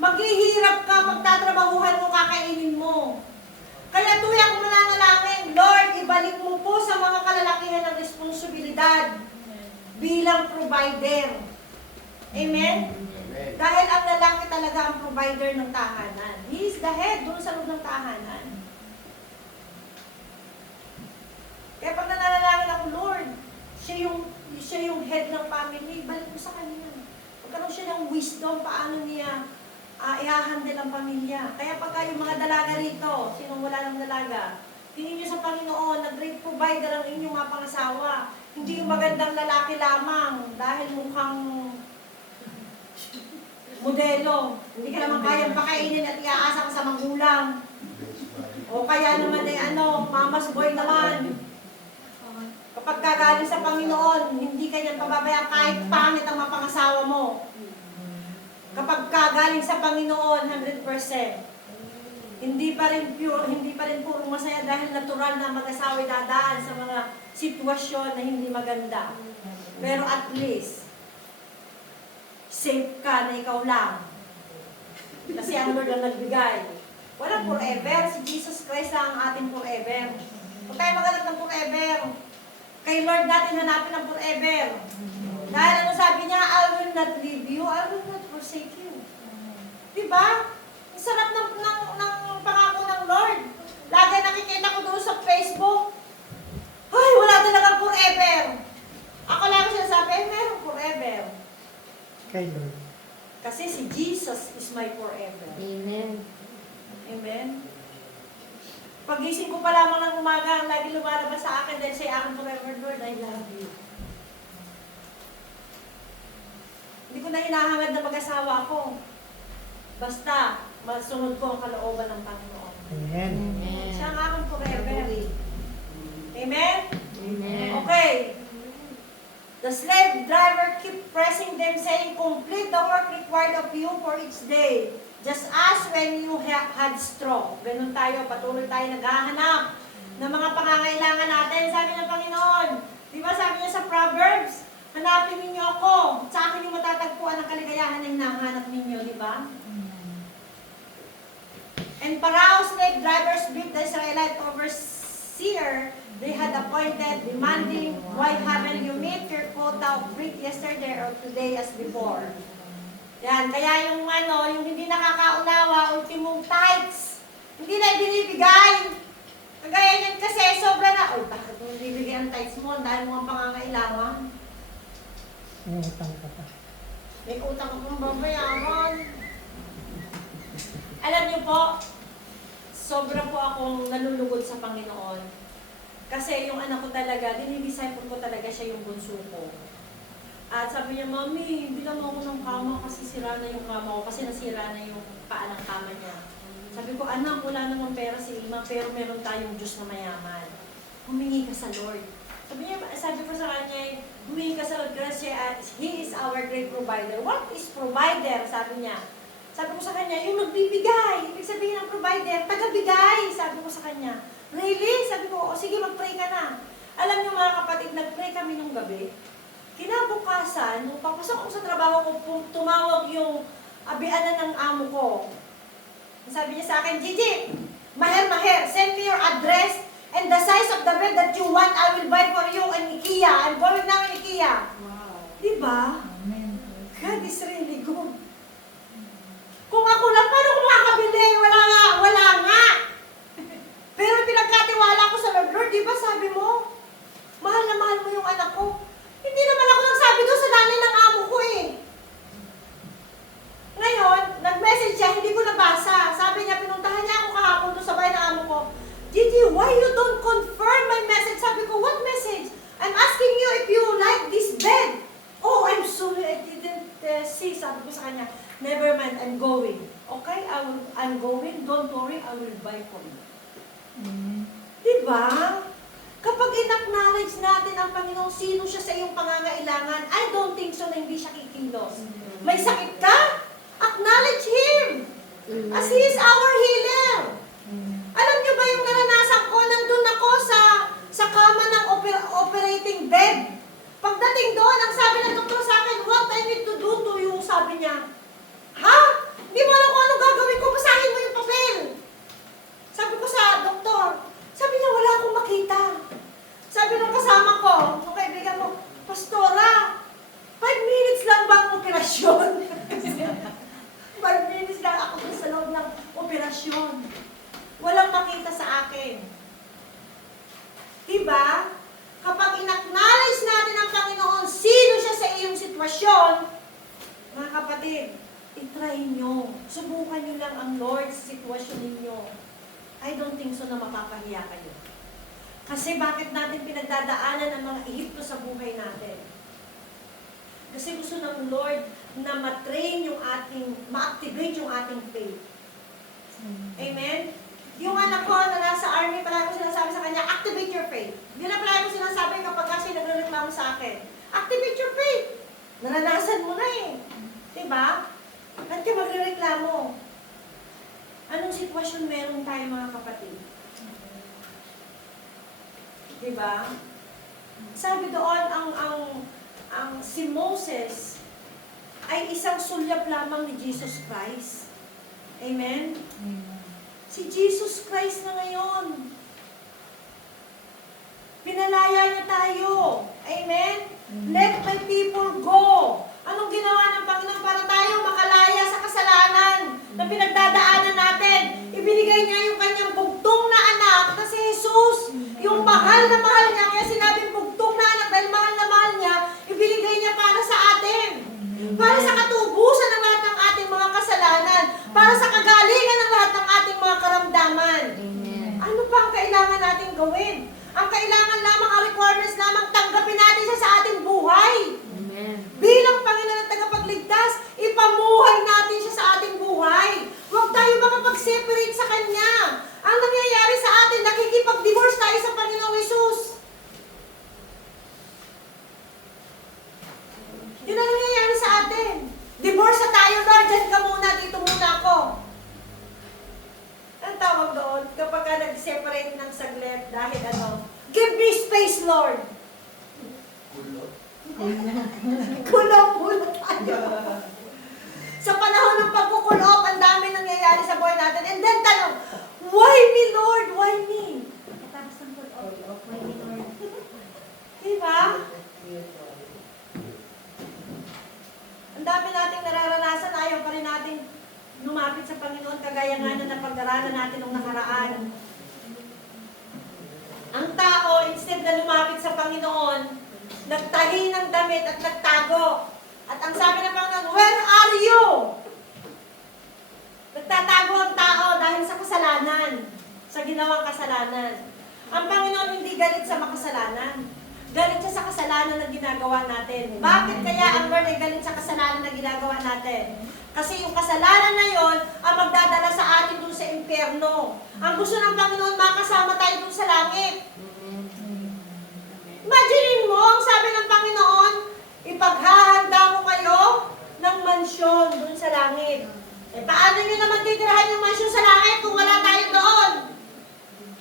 maghihirap ka, pagtatrabahuhan mo, kakainin mo. Kaya tuwi ako mananalangin, Lord, ibalik mo po sa mga kalalakihan ng responsibilidad bilang provider. Amen? Dahil ang lalaki talaga ang provider ng tahanan. He is the head doon sa loob ng tahanan. Kaya pag nananalangin ako, Lord, siya yung head ng family, balik mo sa kanya. Pagkaroon siya ng wisdom, paano niya i-handle ang pamilya. Kaya pagka yung mga dalaga rito, sinong wala ng dalaga, tingin niyo sa Panginoon na great provider ang inyong mga pangasawa. Hindi yung magandang lalaki lamang dahil mukhang modelo. Hindi ka naman kayang pakainin at iaasa ka sa magulang. O kaya naman mama's boy naman. Kapag kagaling sa Panginoon, hindi kanyang pababayaan kahit pangit ang mapangasawa mo. Kapag kagaling sa Panginoon, 100%. Hindi pa rin puro masaya dahil natural na mag-asawa dadaan sa mga sitwasyon na hindi maganda. Pero at least, safe ka na ikaw lang. Kasi ang Lord ang nagbigay. Walang forever. Si Jesus Christ lang ang ating forever. Huwag tayo maghanap ng forever. Kay Lord natin hanapin ang forever. Dahil ano sabi niya, I will not leave you, I will not forsake you. Diba? Ang sarap ng pangako ng Lord. Lagi nakikita ko doon sa Facebook, ay, wala talagang forever. Ako lang sinasabi, meron forever. Kay Lord. Kasi si Jesus is my forever. Amen. Amen? Pagising ko pa lamang ng umaga, ang lagi lumalabas sa akin dahil say akin forever, Lord, I love you. Hindi ko na hinahangad na mag-asawa ko. Basta, masunod ko ang kalooban ng Panginoon. Amen. Amen. Siya ang aking forever. Amen? Amen. Okay. The slave driver keep pressing them, saying, complete the work required of you for each day. Just as when you had straw. Ganun tayo, patuloy tayo naghahanap ng mga pangangailangan natin. Sabi ng Panginoon, di ba sabi niya sa Proverbs, hanapin ninyo ako, sa akin yung matatagpuan ang kaligayahan na hinahanap ninyo, di ba? And Parao slave drivers beat the Israelite overseer they had appointed, demanding, why haven't you met your quota of wheat yesterday or today as before? Yan, kaya yung yung hindi nakakaunawa, ultimong tithes, hindi na ibinibigay. Kagaya yan kasi, sobra na, bakit mo ibibigay ang tithes mo dahil mo ang pangangailangan? May utang ka pa. May utang ko pong babayaran. Alam niyo po, sobra po akong nalulugod sa Panginoon. Kasi yung anak ko talaga, dinidisciple ko talaga siya yung bunso ko. At sabi niya, Mami, bilang mo ako ng kama kasi sira na yung kama ko, kasi nasira na yung paa ng kama niya. Sabi ko, anak, wala namang pera si Ima, pero meron tayong Diyos na mayaman. Humingi ka sa Lord. Sabi ko sa kanya, humingi ka sa Lord kasi He is our great provider. What is provider? Sabi niya. Sabi ko sa kanya, yung nagbibigay. Ibig sabihin ng provider, tagabigay. Sabi ko sa kanya, really? Sabi ko, o sige, mag-pray ka na. Alam niyo mga kapatid, nag-pray kami nung gabi. Kinabukasan, nung papasok ko sa trabaho ko, tumawag yung abianan ng amo ko. Sabi niya sa akin, Gigi, maher, send me your address and the size of the bed that you want, I will buy for you in IKEA. I'm going now in IKEA. Wow. Diba? God is really good. Kung ako lang, paano ko makakabili? Wala nga sinabing, I will buy for you. Mm. Diba? Kapag in-acknowledge natin ang Panginoon, sino siya sa iyong pangangailangan, I don't think so na hindi siya kikilos. May sakit ka? Acknowledge Him! As He is our healer. Alam niyo ba yung naranasan ko, nandun ako sa kama ng operating bed. Pagdating doon, ang sabi ng doktor sa akin, what I need to do to you, sabi niya, ha? Hindi mo alam kung anong gagawin ko, basahin mo yung papel. Sabi ko sa doktor, sabi niya, wala akong makita. Sabi nung kasama ko, nung kaibigan mo, Pastora, 5 minutes lang ba ang operasyon? 5 minutes lang ako dun sa loob ng operasyon. Walang makita sa akin. Diba? Kapag in-acknowledge natin ang Panginoon, sino siya sa iyong sitwasyon, mga kapatid, itry nyo. Subukan nyo lang ang Lord sa sitwasyon ninyo. I don't think so na mapapahiya kayo. Kasi bakit natin pinagdadaanan ang mga Ehipto sa buhay natin? Kasi gusto ng Lord na ma-train yung ma-activate yung ating faith. Amen? Yung anak ko na nasa army, palagi ko sinasabi sa kanya, activate your faith. Yun na palagi ko sinasabi kapag kasi nagre-reklamo sa akin. Activate your faith. Naranasan mo na eh. Diba? Ba't ka magre-reklamo? Anong sitwasyon meron tayo mga kapatid? Diba? Sabi doon, ang si Moses ay isang sulyap lamang ni Jesus Christ. Amen? Si Jesus Christ na ngayon. Pinalaya niya tayo. Amen? Let my people go. Anong ginawa ng Panginoon para tayo makalaya sa kasalanan na pinagdadaanan natin? Ibinigay niya yung kanyang bugtong na anak na si Jesus. Yung mahal na mahal niya. Kaya sinabing bugtong na anak dahil mahal na mahal niya, ibinigay niya para sa atin. Para sa katubusan ng lahat ng ating mga kasalanan. Para sa kagalingan ng lahat ng ating mga karamdaman. Amen. Ano pa ang kailangan natin gawin? Ang kailangan lamang, ang requirements lamang, tanggapin natin siya sa ating buhay. Amen. Bilang Panginoon at tagapagligtas, ipamuhay natin siya sa ating buhay. Huwag tayo makapag-separate sa Kanya. Ang nangyayari sa atin, nakikipag-divorce tayo sa Panginoong Hesus. Yun ang nangyayari sa atin. Divorce na tayo, Lord. Diyan ka muna, dito muna ako. Ang tawag doon, kapag ka nag-separate ng saglit, dahil ano, give me space, Lord. Kulong-kulong tayo. Sa panahon ng pagkukulong, ang dami nangyayari sa buhay natin. And then tanong, why me, Lord? Why me? Tapos ang kulong. Why me, Lord? Diba? Ang dami nating nararanasan, ayaw pa rin natin lumapit sa Panginoon, kagaya nga na napag-aralan natin nung nakaraan. Ang tao, instead na lumapit sa Panginoon, nagtahi ng damit at nagtago. At ang sabi ng Panginoon, where are you? Nagtatago ang tao dahil sa kasalanan, sa ginawang kasalanan. Ang Panginoon hindi galit sa makasalanan. Galit siya sa kasalanan na ginagawa natin. Bakit kaya ang Lord ay galit sa kasalanan na ginagawa natin? Kasi yung kasalanan na yon ang magdadala sa atin dun sa impyerno. Ang gusto ng Panginoon, makasama tayo dun sa langit. Imaginin mo, ang sabi ng Panginoon, ipaghahanda ko kayo ng mansyon dun sa langit. Eh, paano nyo naman titirahan yung mansyon sa langit kung wala tayo doon?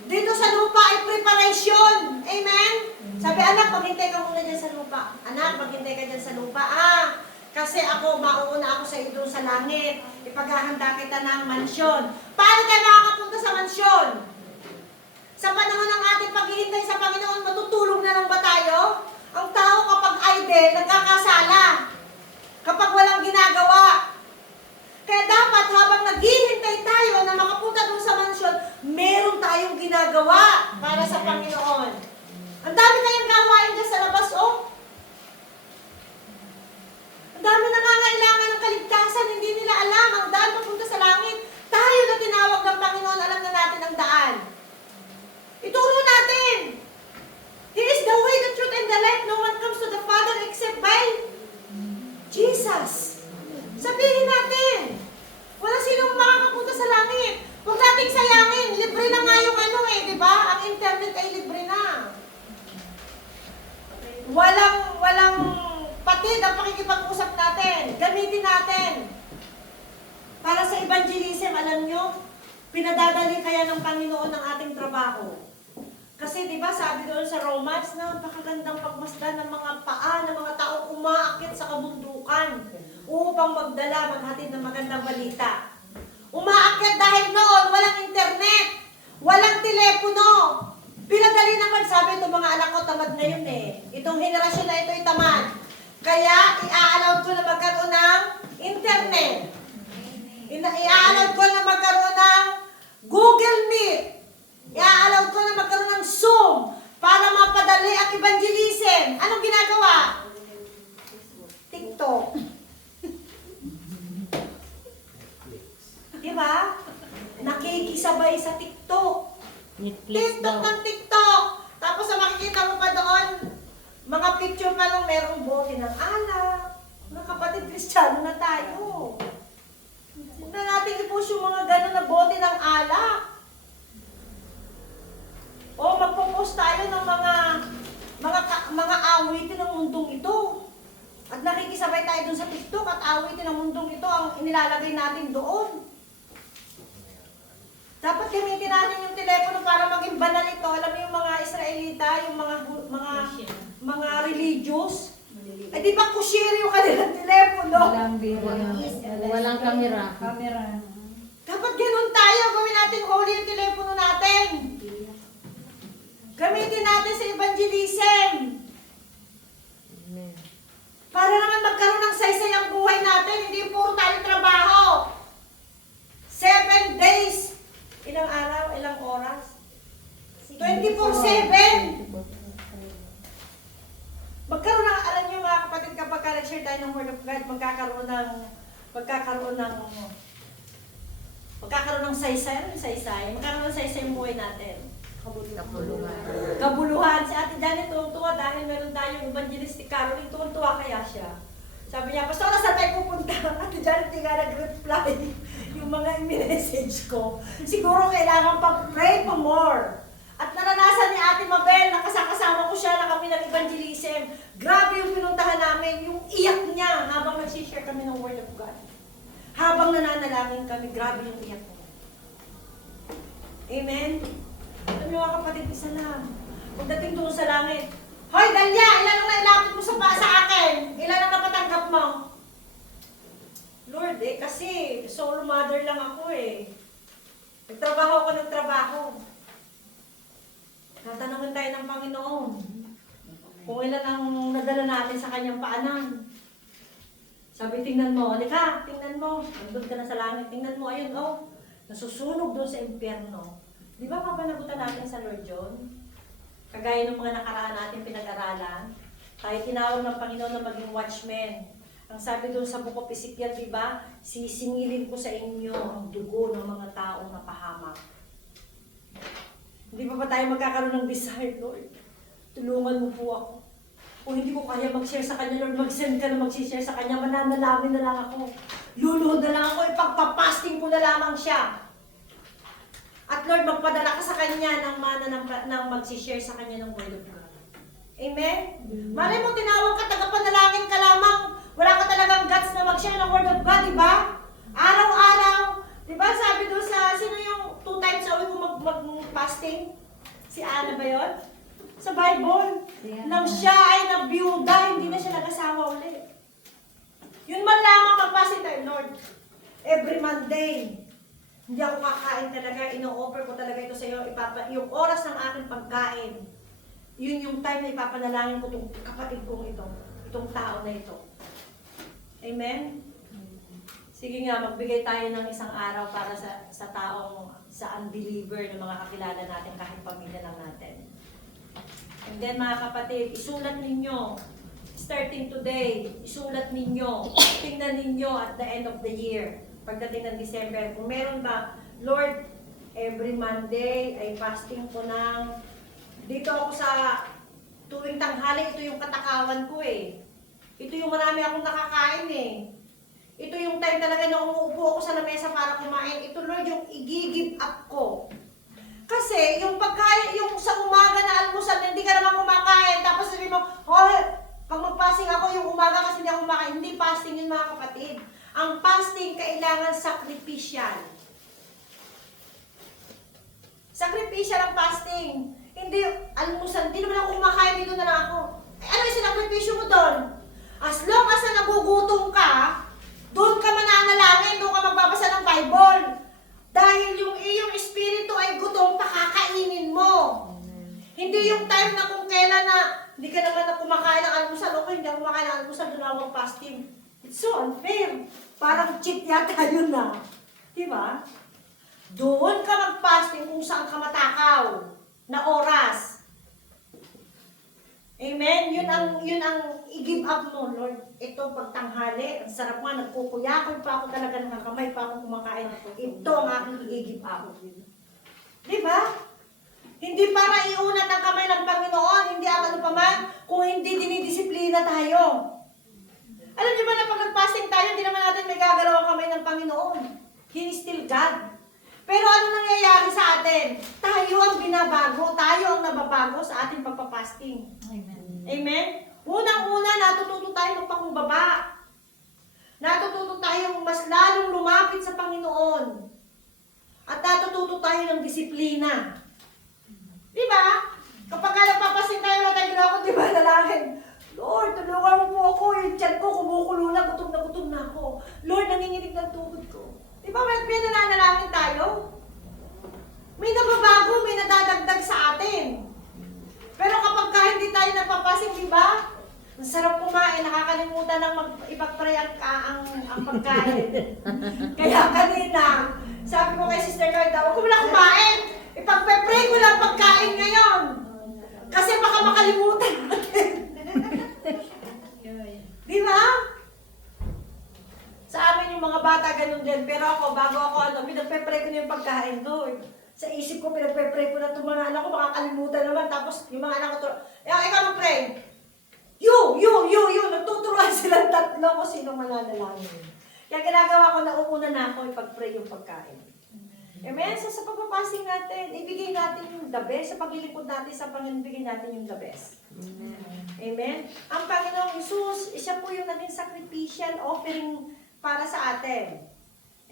Dito sa lupa ay preparation. Amen? Sabi, anak, maghintay ka muna dyan sa lupa. Anak, maghintay ka dyan sa lupa. Kasi ako, mauuna ako sa iyo doon sa langit. Ipaghahanda kita ng mansyon. Paano tayo makakapunta sa mansyon? Sa panahon ng ating paghihintay sa Panginoon, matutulog na lang ba tayo? Ang tao kapag idle, nagkakasala. Kapag walang ginagawa. Kaya dapat habang naghihintay tayo na makapunta doon sa mansyon, meron tayong ginagawa para sa Panginoon. Ang dami kayong gawain dyan sa labas, oh. Ang dami nangangailangan ng kaligtasan, hindi nila alam ang daan papunta sa langit. Tayo na tinawag ng Panginoon, alam na natin ang daan. Ituro natin. He is the way, the truth, and the life. No one comes to the Father except by Jesus. Sabihin natin, wala sinong makakapunta sa langit. Huwag nating sayangin Kapatid, ang pakikipag-usap natin, gamitin natin. Para sa evangelism, alam nyo, pinadadali kaya ng Panginoon ang ating trabaho. Kasi di ba sabi doon sa Romans, napakagandang pagmasdan ng mga paa ng mga taong umaakit sa kabundukan upang magdala, maghatid ng magandang balita. Umaakit dahil noon walang internet, walang telepono. Pinadali naman, sabi itong mga anak ko, tamad na yun eh. Itong henerasyon na ito'y tamad. Kaya i-allow ko na magkaroon ng internet. I-allow ko na magkaroon ng Google Meet. I-allow ko na magkaroon ng Zoom para mapadali ang evangelism. Anong ginagawa? TikTok. Diba? Nakikisabay sa TikTok. Netflix TikTok daw. ng TikTok. Tapos ang makikita mo pa doon, mga picture pa lang merong bote ng alak. Mga kapatid, Kristiyano na tayo. Huwag na natin i-push yung mga gano'n na bote ng alak. O magpo-post tayo ng mga awitin ng mundong ito. At nakikisabay tayo dun sa TikTok at awitin ng mundong ito ang inilalagay natin doon. Dapat gamitin natin yung telepono para maging banal ito. Alam mo yung mga Israelita, yung mga religious. Eh di ba kushiri yung kanilang telepono? Walang camera. Dapat ganun tayo. Gawin natin holy yung telepono natin. Gamitin natin sa evangelism. Amen. Para naman magkaroon ng saysay ang buhay natin. Hindi puro tayo trabaho. 7 days. Ilang araw, ilang oras? 24/7. Magkaroon ng, alam niyo mga kapatid, kapag nag-share tayo ng Word of God, magkakaroon ng saysay, magkakaroon ng saysay yung buhay natin. Kabuluhan. Si Ate Janet tuwang-tuwa dahil meron tayong evangelistic caroling, tuwang-tuwa kaya siya. Sabi niya, Pastor, saan tayo pupunta? Ate Janet, di nga nag-reply yung mga i-message ko. Siguro kailangan pag-pray pa more. At naranasan ni Ate Mabel, nakasama ko siya na kami nag-evangelism. Grabe yung pinuntahan namin, yung iyak niya habang nag-share kami ng Word of God. Habang nananalangin kami, grabe yung iyak niya. Amen? Alam niyo mga kapatid, isa lang. Pagdating doon sa langit, Hoy, Dalia, ilan ang nailapit mo sa akin? Ilan ang napatanggap mo? Lord, kasi solo mother lang ako eh. Nagtrabaho ako ng trabaho. Tatanungin tayo ng Panginoon kung ilan ang nadala natin sa kanyang paanan. Sabi, tingnan mo, halika, tingnan mo. Nandun ka na sa langit, tingnan mo, ayun, oh. Nasusunog doon sa impyerno. Di ba papanagutan natin sa Lord John? Kagaya ng mga nakaraan natin pinag-aralan, tayo tinawag ng Panginoon na maging watchmen. Ang sabi doon sa Book of Ezekiel, di ba? Sisingilin ko sa inyo ang dugo ng mga taong napahamak. Hindi ba tayo magkakaroon ng desire, Lord? Tulungan mo po ako. Kung hindi ko kaya mag-share sa Kanya, Lord, mag-send ka na mag-share sa Kanya, mananalangin na lang ako. Luluhod na lang ako, ipagpapasting ko na lamang siya. At Lord, magpadala ka sa Kanya ng mana ng mag-share sa Kanya ng Word of God. Amen? Malay mo, tinawag ka, tagapanalangin ka lamang. Wala ka talagang guts na mag-share ng Word of God, di ba? Araw-araw. Di ba sabi doon sa, sino yung 2 times a week kung mag-fasting? Si Ana ba yun? Sa Bible. Nang siya ay nabiyuda, hindi na siya nag-asawa ulit. Yun man lamang mag-fasting tayo, Lord. Every Monday. Hindi ako kakain talaga, ino-offer ko talaga ito sa iyo, yung oras ng aking pagkain. Yun yung time na ipapanalangin ko itong kapatid kong ito, itong tao na ito. Amen? Sige nga, magbigay tayo ng isang araw para sa taong, sa unbeliever na mga kakilala natin, kahit pamilya lang natin. And then mga kapatid, isulat ninyo, starting today, isulat ninyo, tingnan ninyo at the end of the year. Pagdating ng December, kung meron ba, Lord, every Monday ay fasting ko ng, dito ako sa tuwing tanghali, ito yung katakawan ko eh. Ito yung marami akong nakakain eh. Ito yung time talaga na umuupo ako sa lamesa para kumain. Ito Lord, yung i-give up ko. Kasi yung pagkain, yung sa umaga na almusal, hindi ka naman kumakain, tapos sabi mo, oh, pag magpasing ako yung umaga kasi Ang fasting kailangan sacrificial. Sacrificial ang fasting. Hindi, almusal, hindi naman ako kumakain, dito na lang ako. Eh, ano yung sinakripisyo mo doon? As long as na nagugutom ka, doon ka mananalangin, doon ka magbabasa ng Bible. Dahil yung iyong espiritu ay gutom, pakakainin mo. Hindi yung time na kung kailan na hindi ka naman na kumakain ng almusal, okay, hindi ako kumakain ng almusal, doon ako fasting. It's so unfair. Parang cheat yata yun na. Diba? Doon ka mag-fasting kung saan ka matakaw na oras. Amen? Yun ang i-give up mo, Lord. Ito pagtanghali, ang sarap nga, nagkukuyakoy pa ako talaga, nakakamay pa ako kumakain. Ito ang aking i-give up. Diba? Hindi para iunat ang kamay ng Panginoon, hindi ang ano paman, kung hindi dinidisiplina tayo. Alam niyo ba na pag nag-fasting tayo, hindi naman natin may gagalaw ang kamay ng Panginoon. He is still God. Pero ano nangyayari sa atin? Tayo ang binabago, tayo ang nababago sa ating pagpapasting. Amen. Amen? Unang-una, natututo tayo magpakumbaba. Natututo tayong mas lalong lumapit sa Panginoon. At natututo tayo ng disiplina. Diba? Kapag nagpapasting tayo, natagin ako, diba, nalangin. Lord, tulungan mo po ako. Yung tiyan ko, kumukulo na gutom na ako. Lord, nanginginig ng tuhod ko. Diba, may nananalangin tayo? May nababago, may nadadagdag sa atin. Pero kapag hindi tayo nagpapasing, diba? Ang sarap kumain, nakakalimutan ng ipag-pray ang pagkain. Kaya kanina, sabi ko kay Sister Carda, huwag ko na kumain. Ipag-pray ko lang pagkain ngayon. Kasi baka makalimutan natin. Di ba? Sa amin yung mga bata ganun din. Pero ako, bago ako, pinagpe-pray ko na yung pagkain doon. Sa isip ko, pinagpe-pray ko na itong mga anak ko, makakalimutan naman. Tapos yung mga anak ko, ikaw mag-pray. You. Nagtuturuan silang tatlo kung sino mananalangin. Kaya ginagawa ko, nauuna na ako ipag-pray yung pagkain. Amen? So sa pagpapasing natin, ibigay natin yung the best. Sa paglilingkod natin sa Panginoon, ibigay natin yung the best. Amen? Ang Panginoong Isus, siya po yung naging sacrificial offering para sa atin.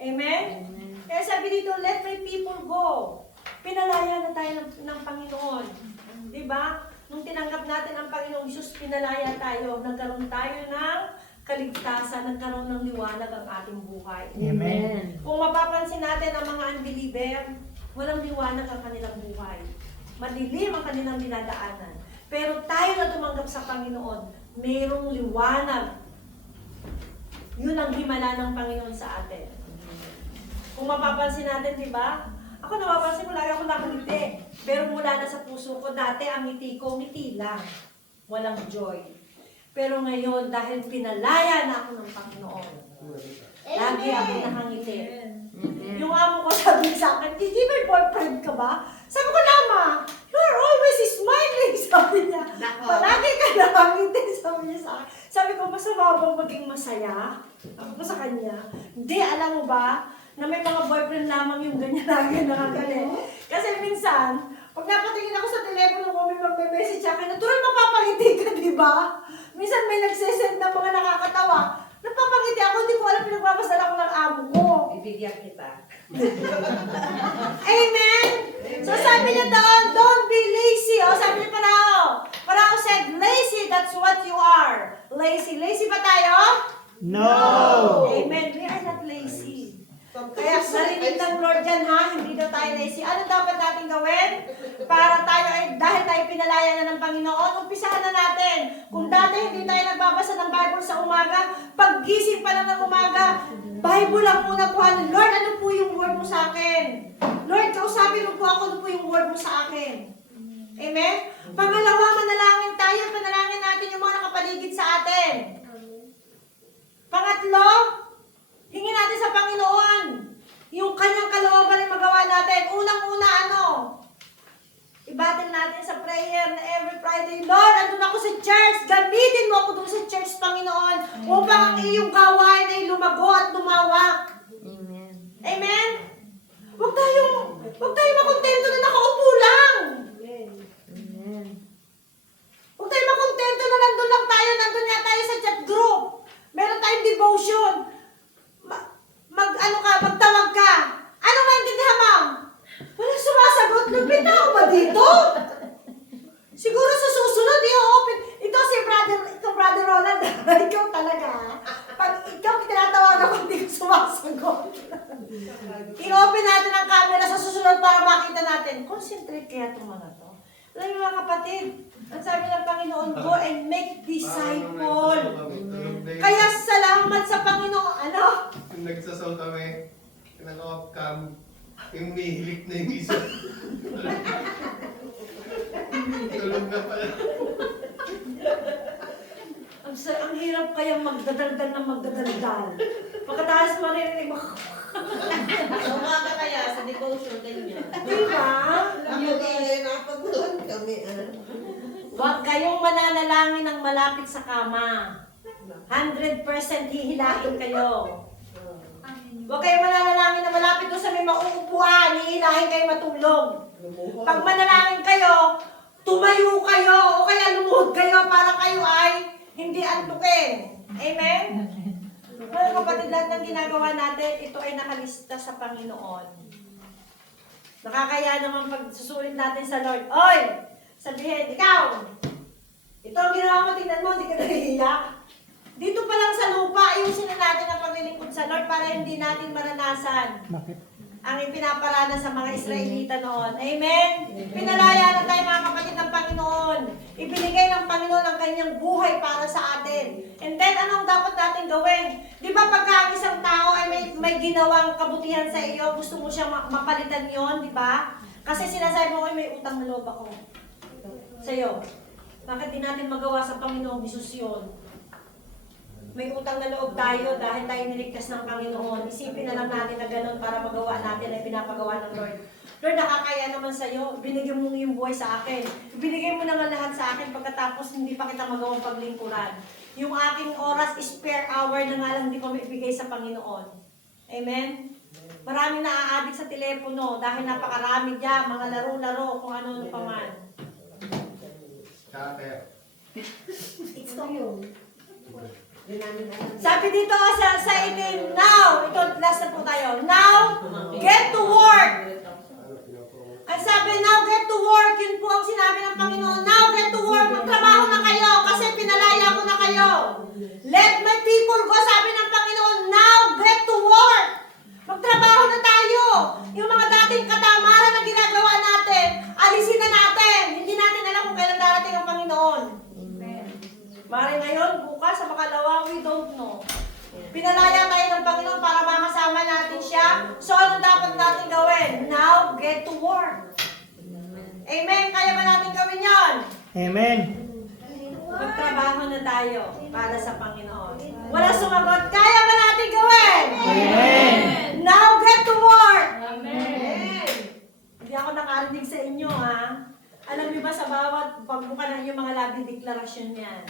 Amen? Kaya sabi dito, let my people go. Pinalaya na tayo ng Panginoon. Diba? Nung tinanggap natin ang Panginoong Isus, pinalaya tayo. Nagkaroon tayo ng kaligtasan, nagkaroon ng liwanag ang ating buhay. Amen. Kung mapapansin natin ang mga unbeliever, walang liwanag ang kanilang buhay. Madilim ang kanilang dinadaanan. Pero tayo na tumanggap sa Panginoon, mayroong liwanag. Yun ang himala ng Panginoon sa atin. Kung mapapansin natin, di ba? Ako napapansin ko, lagi ako nakangiti. Pero mula na sa puso ko, dati ang ngiti ko, ngiti lang. Walang joy. Pero ngayon, dahil pinalaya na ako ng Panginoon, lagi ako nakangiti. Yung amo ko sabi sa akin, Gigi, may boyfriend ka ba? Sabi ko, Lama, you're always smiling, sabi niya. Palagi ka nakangiti, sabi niya sa akin. Sabi ko, masama bang maging masaya? Ako sa kanya. Hindi, alam mo ba, na may mga boyfriend lamang yung ganyan lagi nakagalit. Kasi minsan, pag napatingin ako sa telepono ko, may magme-message sa akin, natural mapapangiti ka, di ba? Minsan may nagsesend ng mga nakakatawa. Napapangiti ako, hindi ko alam pinagpapasala ko ng amo ko. Bibigyan kita. Amen? So sabi niya doon, don't be lazy. O sabi niya Parao. Parao said, lazy, that's what you are. Lazy. Lazy ba tayo? No! Amen. We are not lazy. Kaya narinig ng Lord dyan ha, hindi daw tayo lazy. Ano dapat natin gawin? Para tayo ay, dahil tayo pinalaya na ng Panginoon, umpisahan na natin. Kung dati hindi tayo nagbabasa ng Bible sa umaga, paggising pa lang ng umaga, Bible lang muna kuhanin. Lord, ano po yung word mo sa akin? Lord, kausapin mo po ako, ano po yung word mo sa akin? Amen? Pangalawa, manalangin tayo, panalangin natin yung mga nakapaligid sa atin. Pangatlo, hingin natin sa Panginoon yung kanyang kalooban ay magawa natin. Unang-una, ibatin natin sa prayer na every Friday, Lord, andun ako sa church, gamitin mo ako dun sa church, Panginoon, upang ang iyong gawain ay lumago at lumawak. Amen. Amen? Huwag tayo makontento na nakaupo lang. Amen. Huwag tayo makontento na nandun nga tayo sa chat group. Meron tayong devotion. dito? Siguro sa susunod, i-open. Ito si Brother Ronald. Ikaw talaga. Pag ikaw tinatawagan ko, hindi ko sumasagot. I-open natin ang camera sa susunod para makita natin. Concentrate kaya itong mga to. Alam niyo mga kapatid, ang sabi ng Panginoon, go and make disciple. Kaya salamat sa Panginoon. Ano? Yung nagsasaw kami, kinaka-off cam, yung umihilik na yung isa. Tulog na pala. Ang hirap kayang magdadaldal ng magdadaldal. Pagkatapos maririnig mo, Umaga kaya sa devotion ganyan. di ba? Napagdoon kami. Huwag kayong mananalangin ng malapit sa kama. 100% hihilahin kayo. Huwag kayong mananalangin na malapit doon sa may mauupuan, hihilahin kayo matulog. Pag manalangin kayo, tumayo kayo o kaya lumuhod kayo para kayo ay hindi antukin. Amen? Mga kapatid, lahat ng ginagawa natin, ito ay nakalista sa Panginoon. Nakakaya naman pag susulit natin sa Lord. Oy! Sabihin, ikaw! Ito ang ginawa mo, tingnan mo, hindi ka nahihiya. Dito pa lang sa lupa, ayusin na natin ang paglilingkod sa Lord para hindi natin maranasan Bakit? ang ipinaparanas sa mga Israelita noon. Amen? Pinalaya na tayo mga kapatid ng Panginoon. Ibinigay ng Panginoon ang kanyang buhay para sa atin. And then, anong dapat natin gawin? Di ba pagka ang isang tao ay may ginawang kabutihan sa iyo, gusto mo siyang mapalitan yon, di ba? Kasi sinasabi mo, may utang na loob ako sa iyo. Bakit di natin magawa sa Panginoong Hesus yun? May utang na loob tayo dahil tayo niligtas ng Panginoon. Isipin na lang natin na ganun para magawa natin ang pinapagawa ng Lord. Lord, nakakaya naman sa'yo. Binigyan mo yung buhay sa akin. Binigay mo naman lahat sa akin pagkatapos hindi pa kita magawang paglingkuran. Yung aking oras, spare hour na nga lang hindi ko maibigay sa Panginoon. Amen? Maraming naaadik sa telepono dahil napakarami dyan, mga laro-laro, kung ano pa man. Kaya, It's to you. Sabi dito sa 18, now, ito last na po tayo, now, get to work. Ang sabi, now, get to work, yun po ang sinabi ng Panginoon, now, get to work, magtrabaho na kayo, kasi pinalaya ko na kayo. Let my people go, sabi ng Panginoon, now, get to work. Magtrabaho na tayo. Yung mga dating katamaran na ginagawa natin, alisin na natin. Hindi natin alam kung kailan darating ang Panginoon. Mari ngayon, bukas, sa makalawa, we don't know. Pinalaya tayo ng Panginoon para makasama natin siya. So, ano dapat natin gawin? Now, get to work. Amen? Kaya ba natin gawin yon? Amen. Magtrabaho na tayo para sa Panginoon. Wala sumagot. Kaya ba natin gawin? Amen. Now, get to work. Amen. Hindi ako nakarinig sa inyo, ha? Alam niyo ba sa bawat pagbuka ng inyong mga labi deklarasyon yan?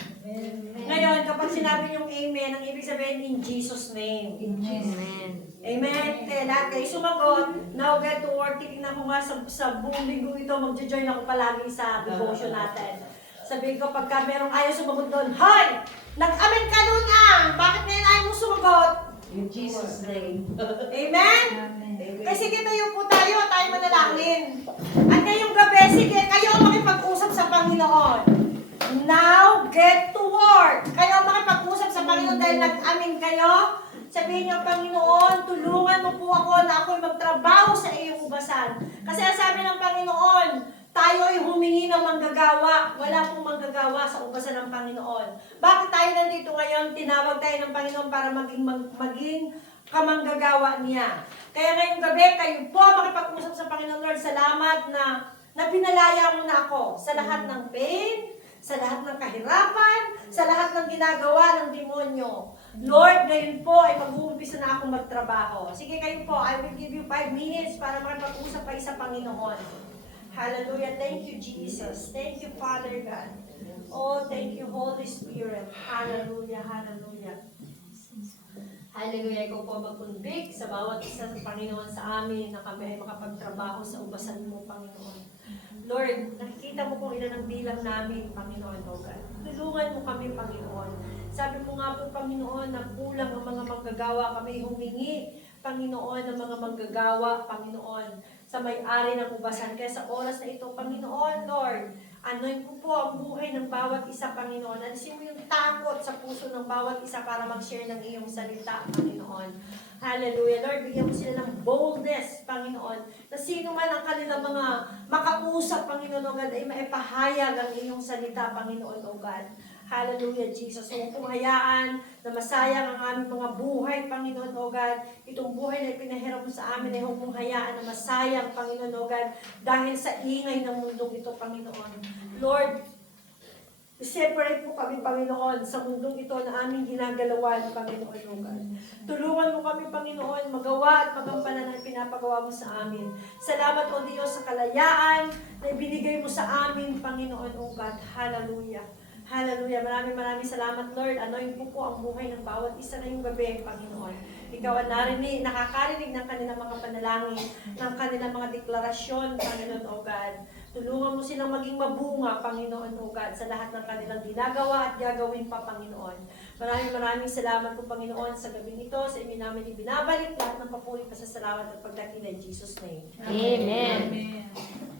Ngayon, kapag sinabi yung amen, ang ibig sabihin in Jesus' name. Amen. Amen? Kaya lahat kayo sumagot, now get to work. Titignan ko nga sa buong linggo ito, magjo-join ako palagi sa devotion natin. Sabihin ko, pagka merong ayaw sumagot doon, Hoy! Nag-amen ka doon Bakit ngayon ayaw mo sumagot? In Jesus' name. Amen? Kasi sige, tayo po tayo manalangin. At ngayong gabi, sige, kayo ang makipag-usap sa Panginoon. Now, get to work. Kayo ang makipag-usap sa Panginoon dahil nag-amin kayo. Sabihin niyo, Panginoon, tulungan mo po ako na ako'y magtrabaho sa iyong ubasan. Kasi ang sabi ng Panginoon, tayo ay humingi ng manggagawa. Wala pong manggagawa sa ubasan ng Panginoon. Bakit tayo nandito ngayon? Tinawag tayo ng Panginoon para maging kamanggagawa niya. Kaya ngayong gabi, kayo po makipag-usap sa Panginoon. Lord, salamat na pinalaya mo na ako sa lahat ng pain, sa lahat ng kahirapan, sa lahat ng ginagawa ng demonyo. Lord, ngayon po ay mag-uumpisa na akong magtrabaho. Sige kayo po, I will give you 5 minutes para makipag-usap kayo sa Panginoon. Hallelujah. Thank you, Jesus. Thank you, Father God. Oh, thank you, Holy Spirit. Hallelujah, hallelujah. Hallelujah. Ikaw po magkunbig sa bawat isa sa Panginoon sa amin na kami ay makapagtrabaho sa ubasan mo, Panginoon. Lord, nakikita mo kung ilan ang bilang namin, Panginoon, O God. Tulungan mo kami, Panginoon. Sabi mo nga po, Panginoon, na kulang ang mga manggagawa. Kami humingi, Panginoon, ng mga manggagawa, Panginoon. sa may-ari ng ubasan. Kaya sa oras na ito, Panginoon, Lord, anoin po ang buhay ng bawat isa, Panginoon. Alisin mo yung takot sa puso ng bawat isa para mag-share ng iyong salita, Panginoon. Hallelujah. Lord, bigyan mo sila ng boldness, Panginoon, na sino man ang kanilang mga makausap, Panginoon, O God, ay maipahayag ang iyong salita, Panginoon, O God. Hallelujah, Jesus. Huwag pong hayaan na masayang ang aming mga buhay, Panginoon, O God. Itong buhay na ipinahiram mo sa amin ay huwag pong hayaan na masayang, Panginoon, O God, dahil sa ingay ng mundong ito, Panginoon. Lord, separate mo kami, Panginoon, sa mundong ito na aming ginagalawan, Panginoon, O God. Tulungan mo kami, Panginoon, magawa at magampanan ang pinapagawa mo sa amin. Salamat, O Diyos, sa kalayaan na ibinigay mo sa amin, Panginoon, O God. Hallelujah. Hallelujah. Maraming salamat, Lord. Anoint po ang buhay ng bawat isa na yung gabi, Panginoon. Ikaw ang nakakarinig ng kanilang mga panalangin, ng kanilang mga deklarasyon, Panginoon, O God. Tulungan mo silang maging mabunga, Panginoon, O God, sa lahat ng kanilang ginagawa at gagawin pa, Panginoon. Maraming salamat po, Panginoon, sa gabing ito. Sa inyo namin ibinabalik lahat ng papuri, pasasalamat at pagdakila in Jesus' name. Amen. Amen.